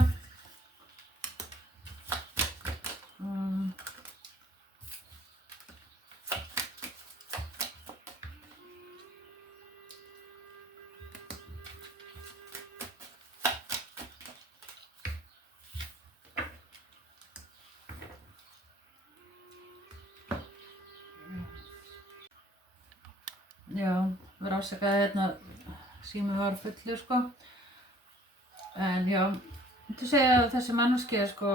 Já, verið afsakaði síminn var fullur, sko. En já, ég myndi segja að þessi manneskja, sko,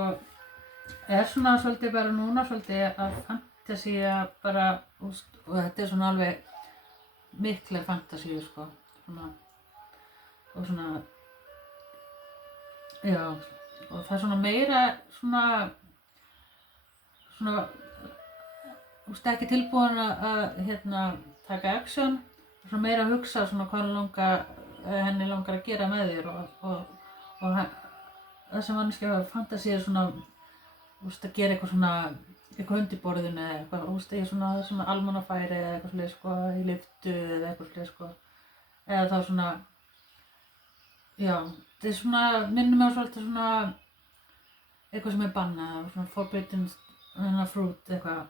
svona svolítið bara núna svolítið að fantasía bara, og þetta svona alveg miklar fantasíu, sko, svona, og svona, já, og það svona meira svona, ekki tilbúin að taka action, og svona meira að hugsa svona hvað henni langar að gera með þér og þessi manneskja fantasíu svona, að gera eitthvað svona, eitthvað undir borðinu eða eitthvað, í svona almannafæri eða eitthvað svoleiðis, sko, í lyftu eða eitthvað svoleiðis, sko, eða þá svona, já, þetta svona, minnir mig á svolítið svona, eitthvað sem bannað, svona forbidden fruit eitthvað,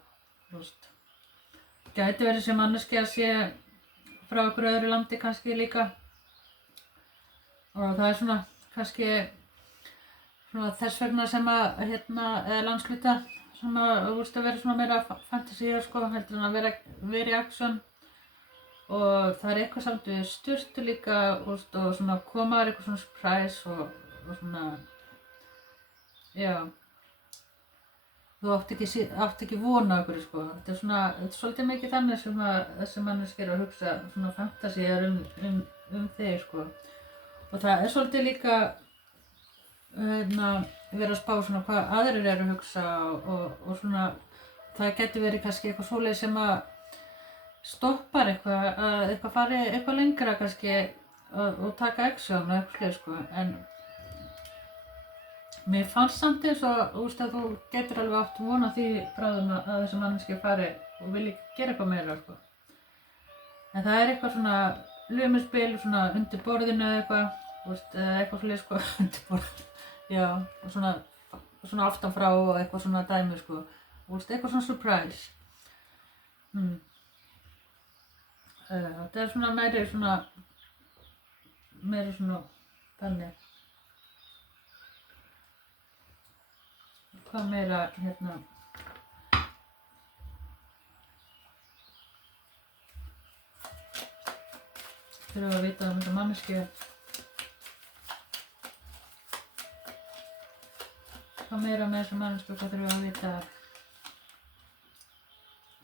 Gæti verið sem manneskja sé frá einhverju öðru landi kannski líka, og það svona kannski svona þess vegna sem eða landsluta sem að vera svona meira fantasía, sko, heldur en að vera í action, og það eitthvað samt við sturtu líka og svona koma eitthvað svona surprise og svona, já. Þú átt ekki von á einhverju, sko. Þetta svona, svolítið mikið þannig sem að þessi manneskja að hugsa svona fantasíur þig, sko. Og það svolítið líka vera að spá svona hvað aðrir eru að hugsa og svona það getur verið kannski eitthvað svoleiðis sem að stoppar eitthvað, að eitthvað fari eitthvað lengra kannski og taka action og eitthvað slið sko. En mér fannst samt eins og að þú getur alveg átt vona því bráðum að þessi manneskja fari og vilji gera eitthvað meira sko. En það er eitthvað svona lumispil svona undir borðinu eða eitthvað slið sko, undir borðinu. Já, og svona aftan frá og eitthvað svona dæmi sko. Eitthvað svona surprise. Þetta er svona meiri svona þannig. Hvað meira hérna? Þurfum að vita um þetta manneskju. Hvað meira með þessa manneskju, hvað þurfum að vita?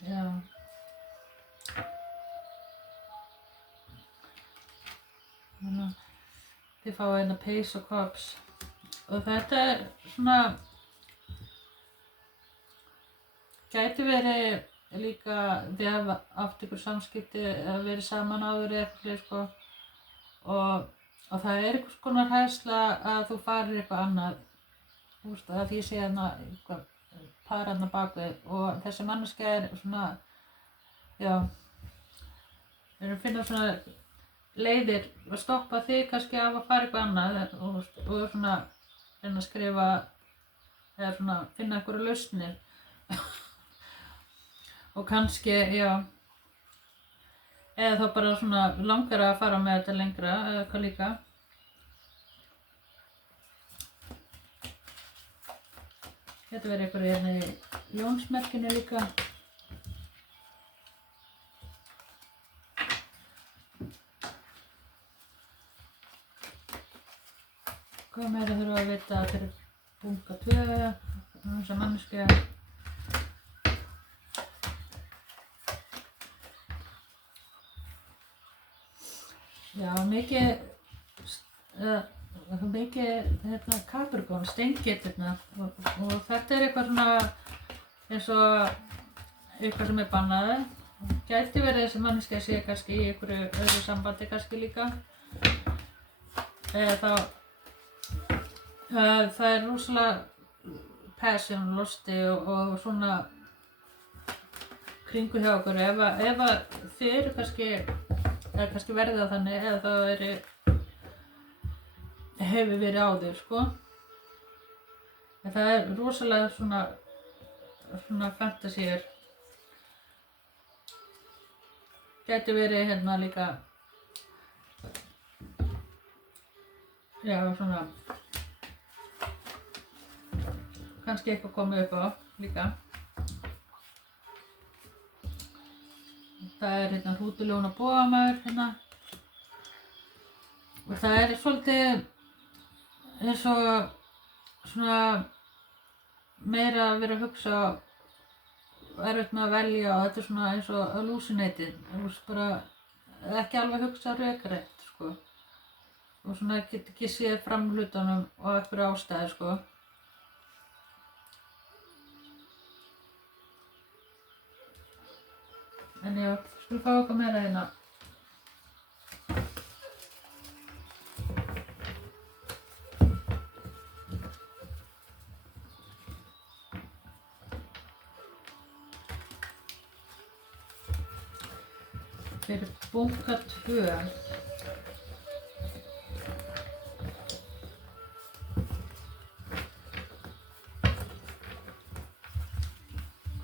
Já. Þannig að þið fáið hérna Pace og Cops. Og þetta er svona, gæti verið líka þið hafa átt ykkur samskipti eða verið saman áður eða eitthvað sko. Og það er einhvers konar hræðsla að þú farir eitthvað annað. Að því sé hérna eitthvað par hérna bakvið og þessi manneskja er svona, já, að finna svona leiðir að stoppa þig kannski af að fara eitthvað annað og svona reyna að skrifa eða svona finna einhverju lausnir. Og kannski, já, eða þá bara svona langar að fara með þetta lengra eða eitthvað líka. Þetta verður eitthvað hérna í ljónsmerkinu líka. Hvað meira þurfum að vita fyrir bunga 2, þessa manneskja. Já, mikið hérna Capricorn, steinget hérna og þetta er eitthvað svona eins og eitthvað sem er bannað. Gæti verið þessi manneskja sé kannski í einhverju öðru sambandi kannski líka. Eða þá það er rosalega passion, losti og svona kringu hjá okkur. Ef að þið eru kannski verðið á þannig eða það hefur verið áður sko. En það er rosalega svona fantasíur. Gæti verið hérna líka, já svona, kannski eitthvað komið upp á líka. Það er hérna hrútuljón og bogamaður hérna. Og það er svolítið eins og svona meira að vera að hugsa erfitt með að velja og þetta er svona eins og hallucinating. Þú veist bara ekki alveg hugsa rökrétt sko. Og svona get ekki séð fram hlutunum og einhverju ástæðu sko. En já, skulum fá eitthvað meira hérna. Fyrir bunga 2.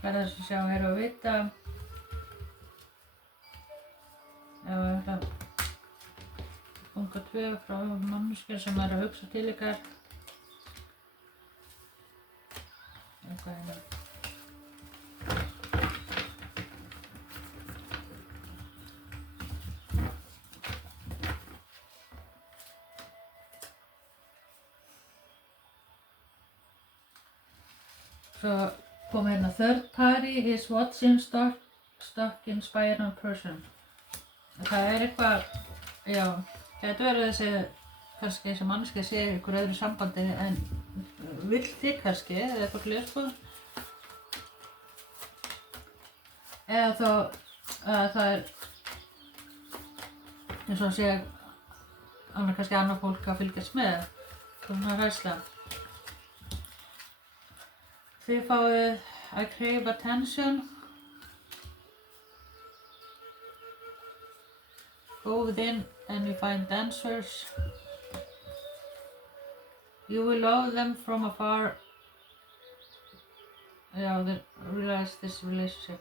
Hvað er það sem sjá hér og vita? Bunga 2 frá manneskja sem er að hugsa til ykkar. Eitthvað hérna. Svo kom hérna third party is watching stuck inspiring person. Það er eitthvað, já, gæti verið þessi kannski þessi manneskja sé ykkur öðru sambandi en vill þig kannski eða eitthvað fleiri sko. Eða þá að það er eins og að sé kannski annað fólk að fylgjast með svona hræðsla. Þið fáið I crave attention. Go within and you find answers. You will love them from afar. Já, they realize this relationship.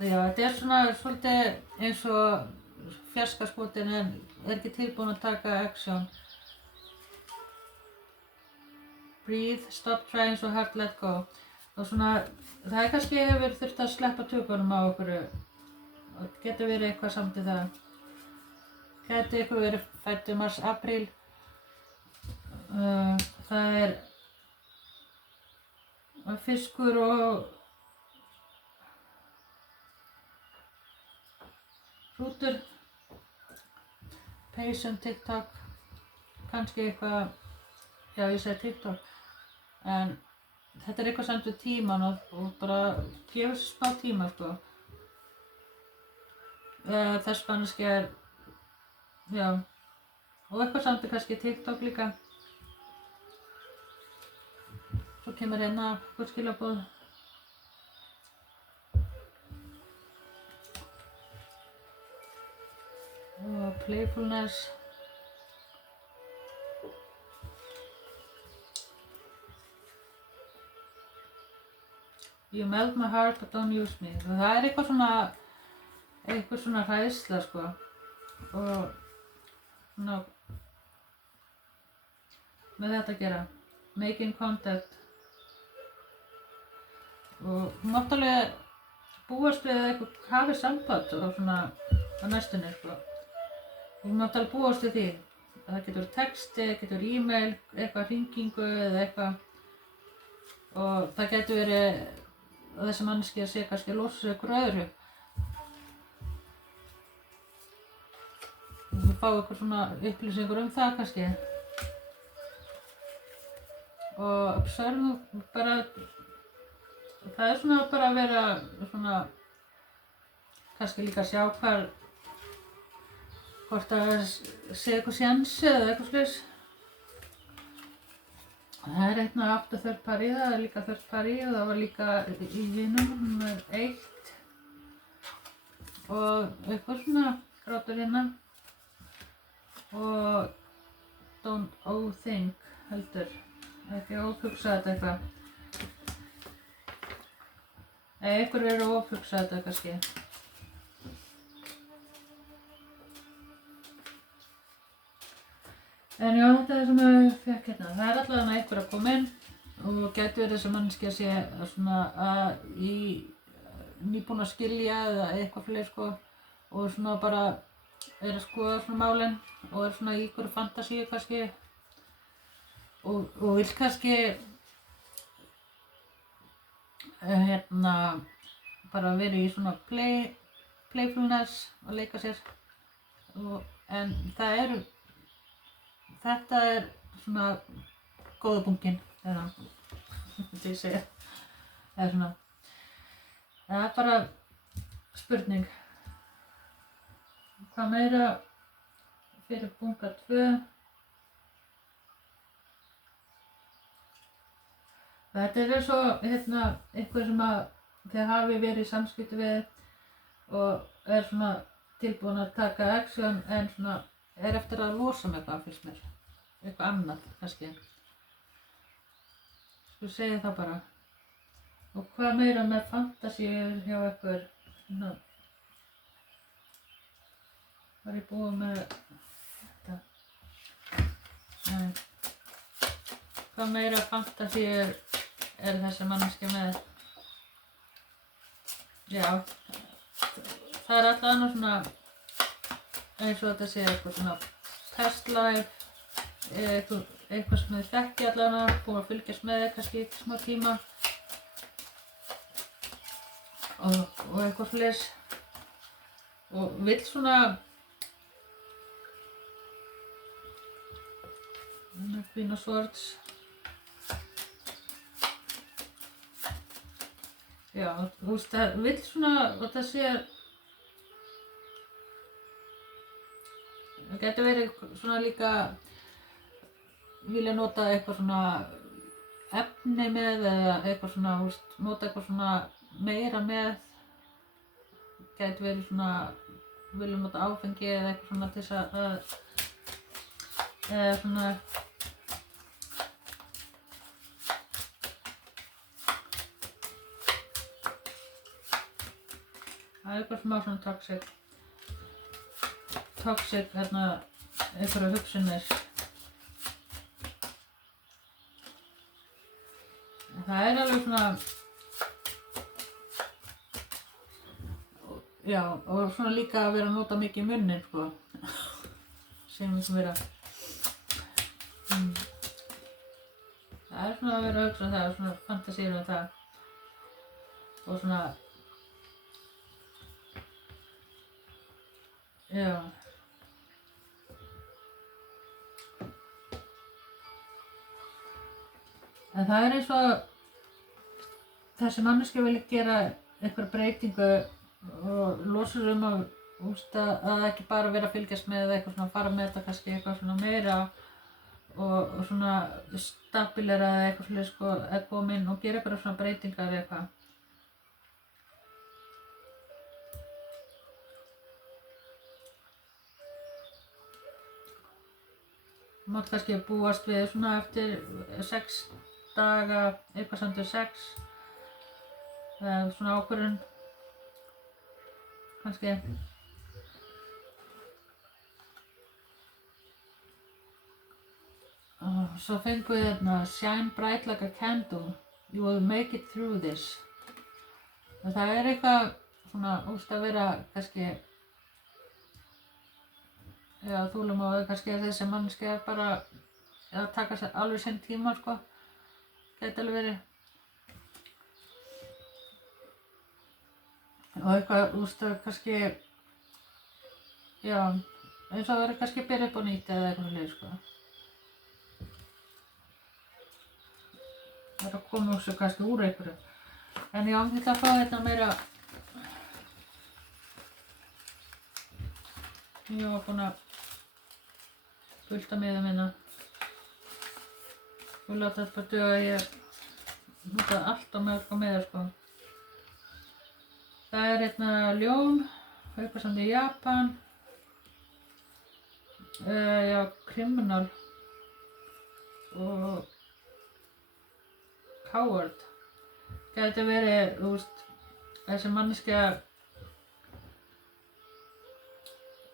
Já, þetta er svona svolítið eins og fjarskaskotin en er ekki tilbúin að taka action. Breathe, stop trying so hard, let go. Og svona, það er kannski hefur þurft að sleppa tökunum á okkur. Og getur verið eitthvað samt í það. Gæti ykkur verið fæddur mars, apríl. Það er fiskur og hrútur. Patient, TikTok. Kannski eitthvað, já ég segi TikTok. En þetta er eitthvað samt við tíman og bara gefur sér smá tíma sko. Þess manneskja er já, og eitthvað samt kannski TikTok líka. Svo kemur hérna eitthvað skilaboð. Og playfulness. You melt my heart but don't use me. Og það er eitthvað svona hræðsla sko. Og svona með þetta að gera. Making contact. Og þú mátt alveg búast við að eitthvað hafi samband og svona á næstunni sko. Þú mátt alveg búast við því. Það getur texti, getur e-mail, eitthvað hringingu eða eitthvað. Og það getur verið að þessi manneskja sé kannski að losa sig ykkur öðru. Þú fá ykkur svona upplýsingur það kannski. Og observe bara, það er svona bara að vera svona, kannski líka að sjá hvort að sé eitthvað séns eða eitthvað slags. Það er einn að átta third party, það er líka third party og það var líka í hinum nummer 1. Og eitthvað svona grátur hérna. Og don't overthink heldur, ekki ofhugsa þetta eitthvað. Eða einhver er að ofhugsa þetta kannski. En já, þetta er sem ég fekk hérna. Það er allavega einhver að koma inn og gæti verið þessi manneskja sé svona nýbúin að skilja eða eitthvað fleiri sko og svona bara er að skoða svona málin og er svona í ykkur fantasíu kannski og vill kannski hérna bara verið í svona playfulness og leika sér en þetta er svona góða bunkinn eða þetta ég segja eða svona það er bara spurning. Hvað meira fyrir bunka 2? Þetta er eins og hérna, eitthvað sem að þið hafi verið í samskipti við og er svona tilbúin að taka action en svona er eftir að losa með eitthvað fyrst mér. Eitthvað annað kannski. Sko segja það bara. Og hvað meira með fantasíu hjá ykkur? Hérna. Var ég búið með þetta? Nei. Hvað meira fantasíur er þessi manneskja með? Já, það er alltaf annað svona eins og þetta sé eitthvað svona test life, eitthvað sem þið þekki allavega, búið að fylgjast með kannski í smá tíma og eitthvað fleis og vill svona Queen of Swords. Já, þú veist, það vill svona, og það sé, það getur verið svona líka, vilja nota eitthvað svona efni með eða eitthvað svona, þú veist, nota eitthvað svona meira með, getur verið svona, vilja nota áfengi eða eitthvað svona til þess að, eða svona, það eitthvað smá svona toxic hérna, einhverja hugsanir. Það alveg svona, já, og svona líka að vera að nota mikið í munnin, sko, sem vera, það svona að vera að hugsa það, svona fantasíra það, og svona, já. En það eins og þessi manneskja vilja gera einhver breytingu og losur að ekki bara vera að fylgjast með eða eitthvað svona, fara með þetta kannski eitthvað svona meira og svona stabilera eða eitthvað svona, sko, að koma inn og gera eitthvað svona breytingar eða eitthvað. Mátt kannski búast við svona eftir 6 daga, eitthvað samt við 6, svona ákvörðun, kannski. Svo fengum við hérna, shine bright like a candle, you will make it through this. Það eitthvað svona, úst að vera kannski, já, þolinmóð, kannski þessi manneskja bara að taka sér alveg sinn tíma, sko, gæti alveg verið. Og eitthvað, kannski, já, eins og verið kannski að byrja upp á nýtt eða eitthvað leið, sko. Það að koma úr sig kannski úr einhverju. En já, ég ætla að fá þetta meira. Ég var búin að fullt af miðum hérna. Og láta þetta bara duga að ég notaði allt á mörg og miðar, sko. Það hérna ljón, eitthvað samt í Japan. Já, criminal og coward. Gæti verið, þú veist, þessi manneskja,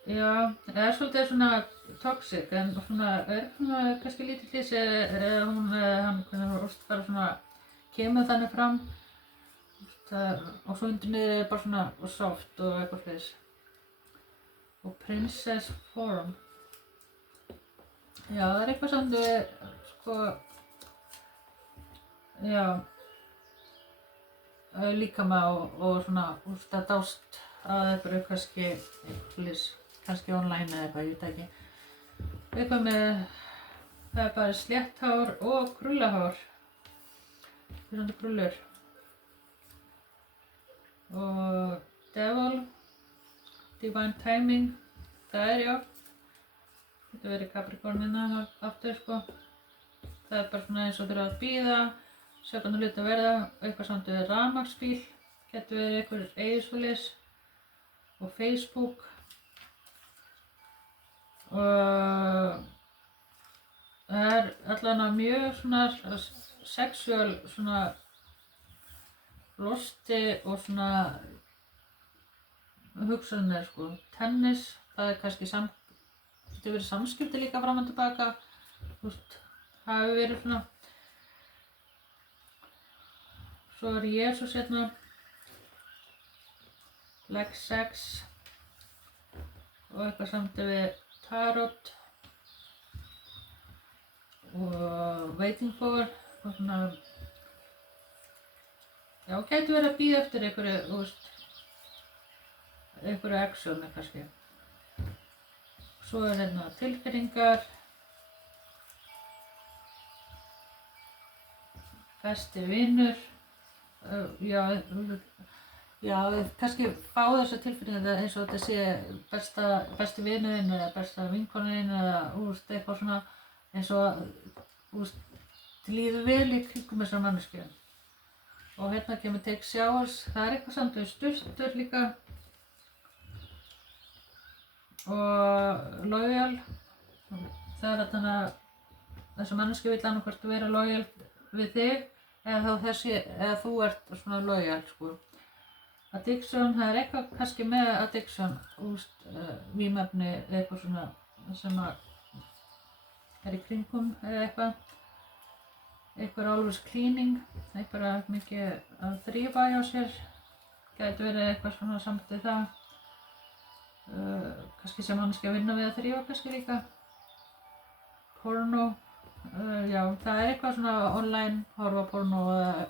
já, það svolítið svona toxic, en svona, svona kannski lítill í sig, hún, hann, hvernig bara svona, kemur þannig fram, og svo undir niður bara svona soft og eitthvað fleis. Og Princess Forum. Já, það eitthvað samt við, sko, já, líkama og svona, það dást að eitthvað kannski online eða eitthvað, ég veit ekki. Eitthvað með, það bara slétt hár og krullahár. Svona krullur. Og Devil, Divine Timing, það já. Þetta verið Capricornina aftur, sko. Það bara svona eins og þurfa að bíða, sjá hvernig hluti að verða, eitthvað samt við rafmagnsbíl, getur verið einhver eiginsfólis og Facebook. Og það allavega mjög svona sexual svona losti og svona hugsanir, sko. Tennis, það kannski getur verið samskipti líka fram og tilbaka, þú veist, það hefur verið svona. Svo Jesús hérna, like sex og eitthvað samt við tarot og waiting for og svona, já, gæti verið að bíða eftir einhverju, þú veist, einhverju actioni kannski. Svo hérna tilfinningar, besti vinur, já, kannski fá þessa tilfinningu eins og þetta sé besti vinurinn eða besta vinkonin eða eitthvað svona eins og þið líður vel í kringum þessar manneskju. Og hérna kemur take showers, það eitthvað samt við sturtur líka. Og loyal, það þannig að þessi manneskja vill annarkvort vera loyal við þig eða þú ert svona loyal, sko. Addiction, það eitthvað kannski með addiction, vímefni eða eitthvað svona sem að í kringum eða eitthvað always cleaning, eitthvað mikið að þrífa hjá sér, gæti verið eitthvað svona samt við það. Kannski sem manneskja vinna við að þrífa kannski líka. Porno, já, það eitthvað svona online, horfa porno eða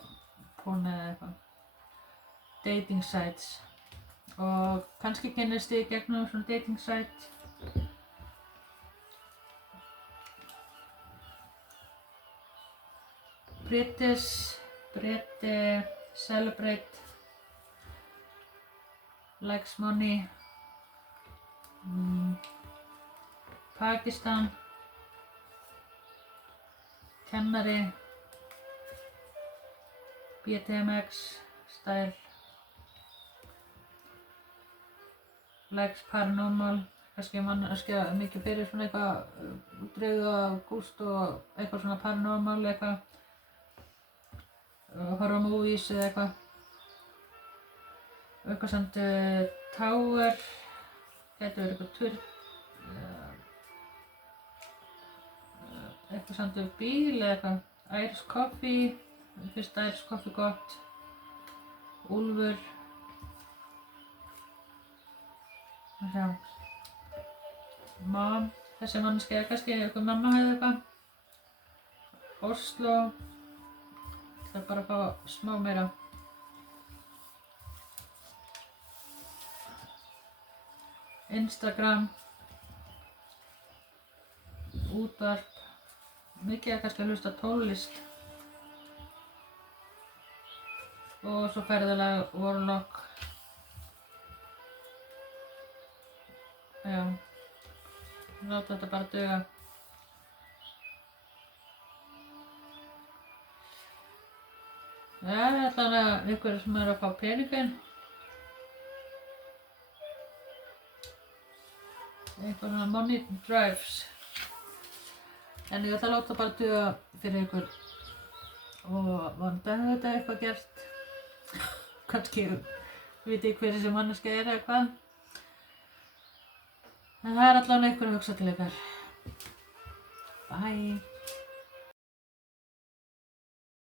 eitthvað. Dating sites og kannski kynnist þið gegnum svona dating site. Briti, celebrate, likes money, Pakistan, kennari, BTMX, style, likes paranormal, kannski manneskja mikið fyrir svona eitthvað drauga, gúst og eitthvað svona paranormal eitthvað. Horror movies eða eitthvað samt tower, getur verið eitthvað turn, eitthvað samt bíl eða eitthvað, Irish coffee, fyrst Irish coffee gott, úlfur, sjá, mom, þessi manneskja kannski eitthvað mamma hefði eitthvað, Oslo. Það bara að fá smá meira. Instagram, útvarp, mikið kannski að hlusta tónlist. Og svo ferðalag, Warlock. Já, láta þetta bara duga. Það allavega ykkur sem að fá peningin. Einhverjum money drives. En ég ætla að láta bara duga fyrir ykkur. Og vonandi hefur þetta eitthvað gert. Kannski veit ég hver þessi manneskja eða hvað. En það allavega ykkur að hugsa til ykkar. Bye.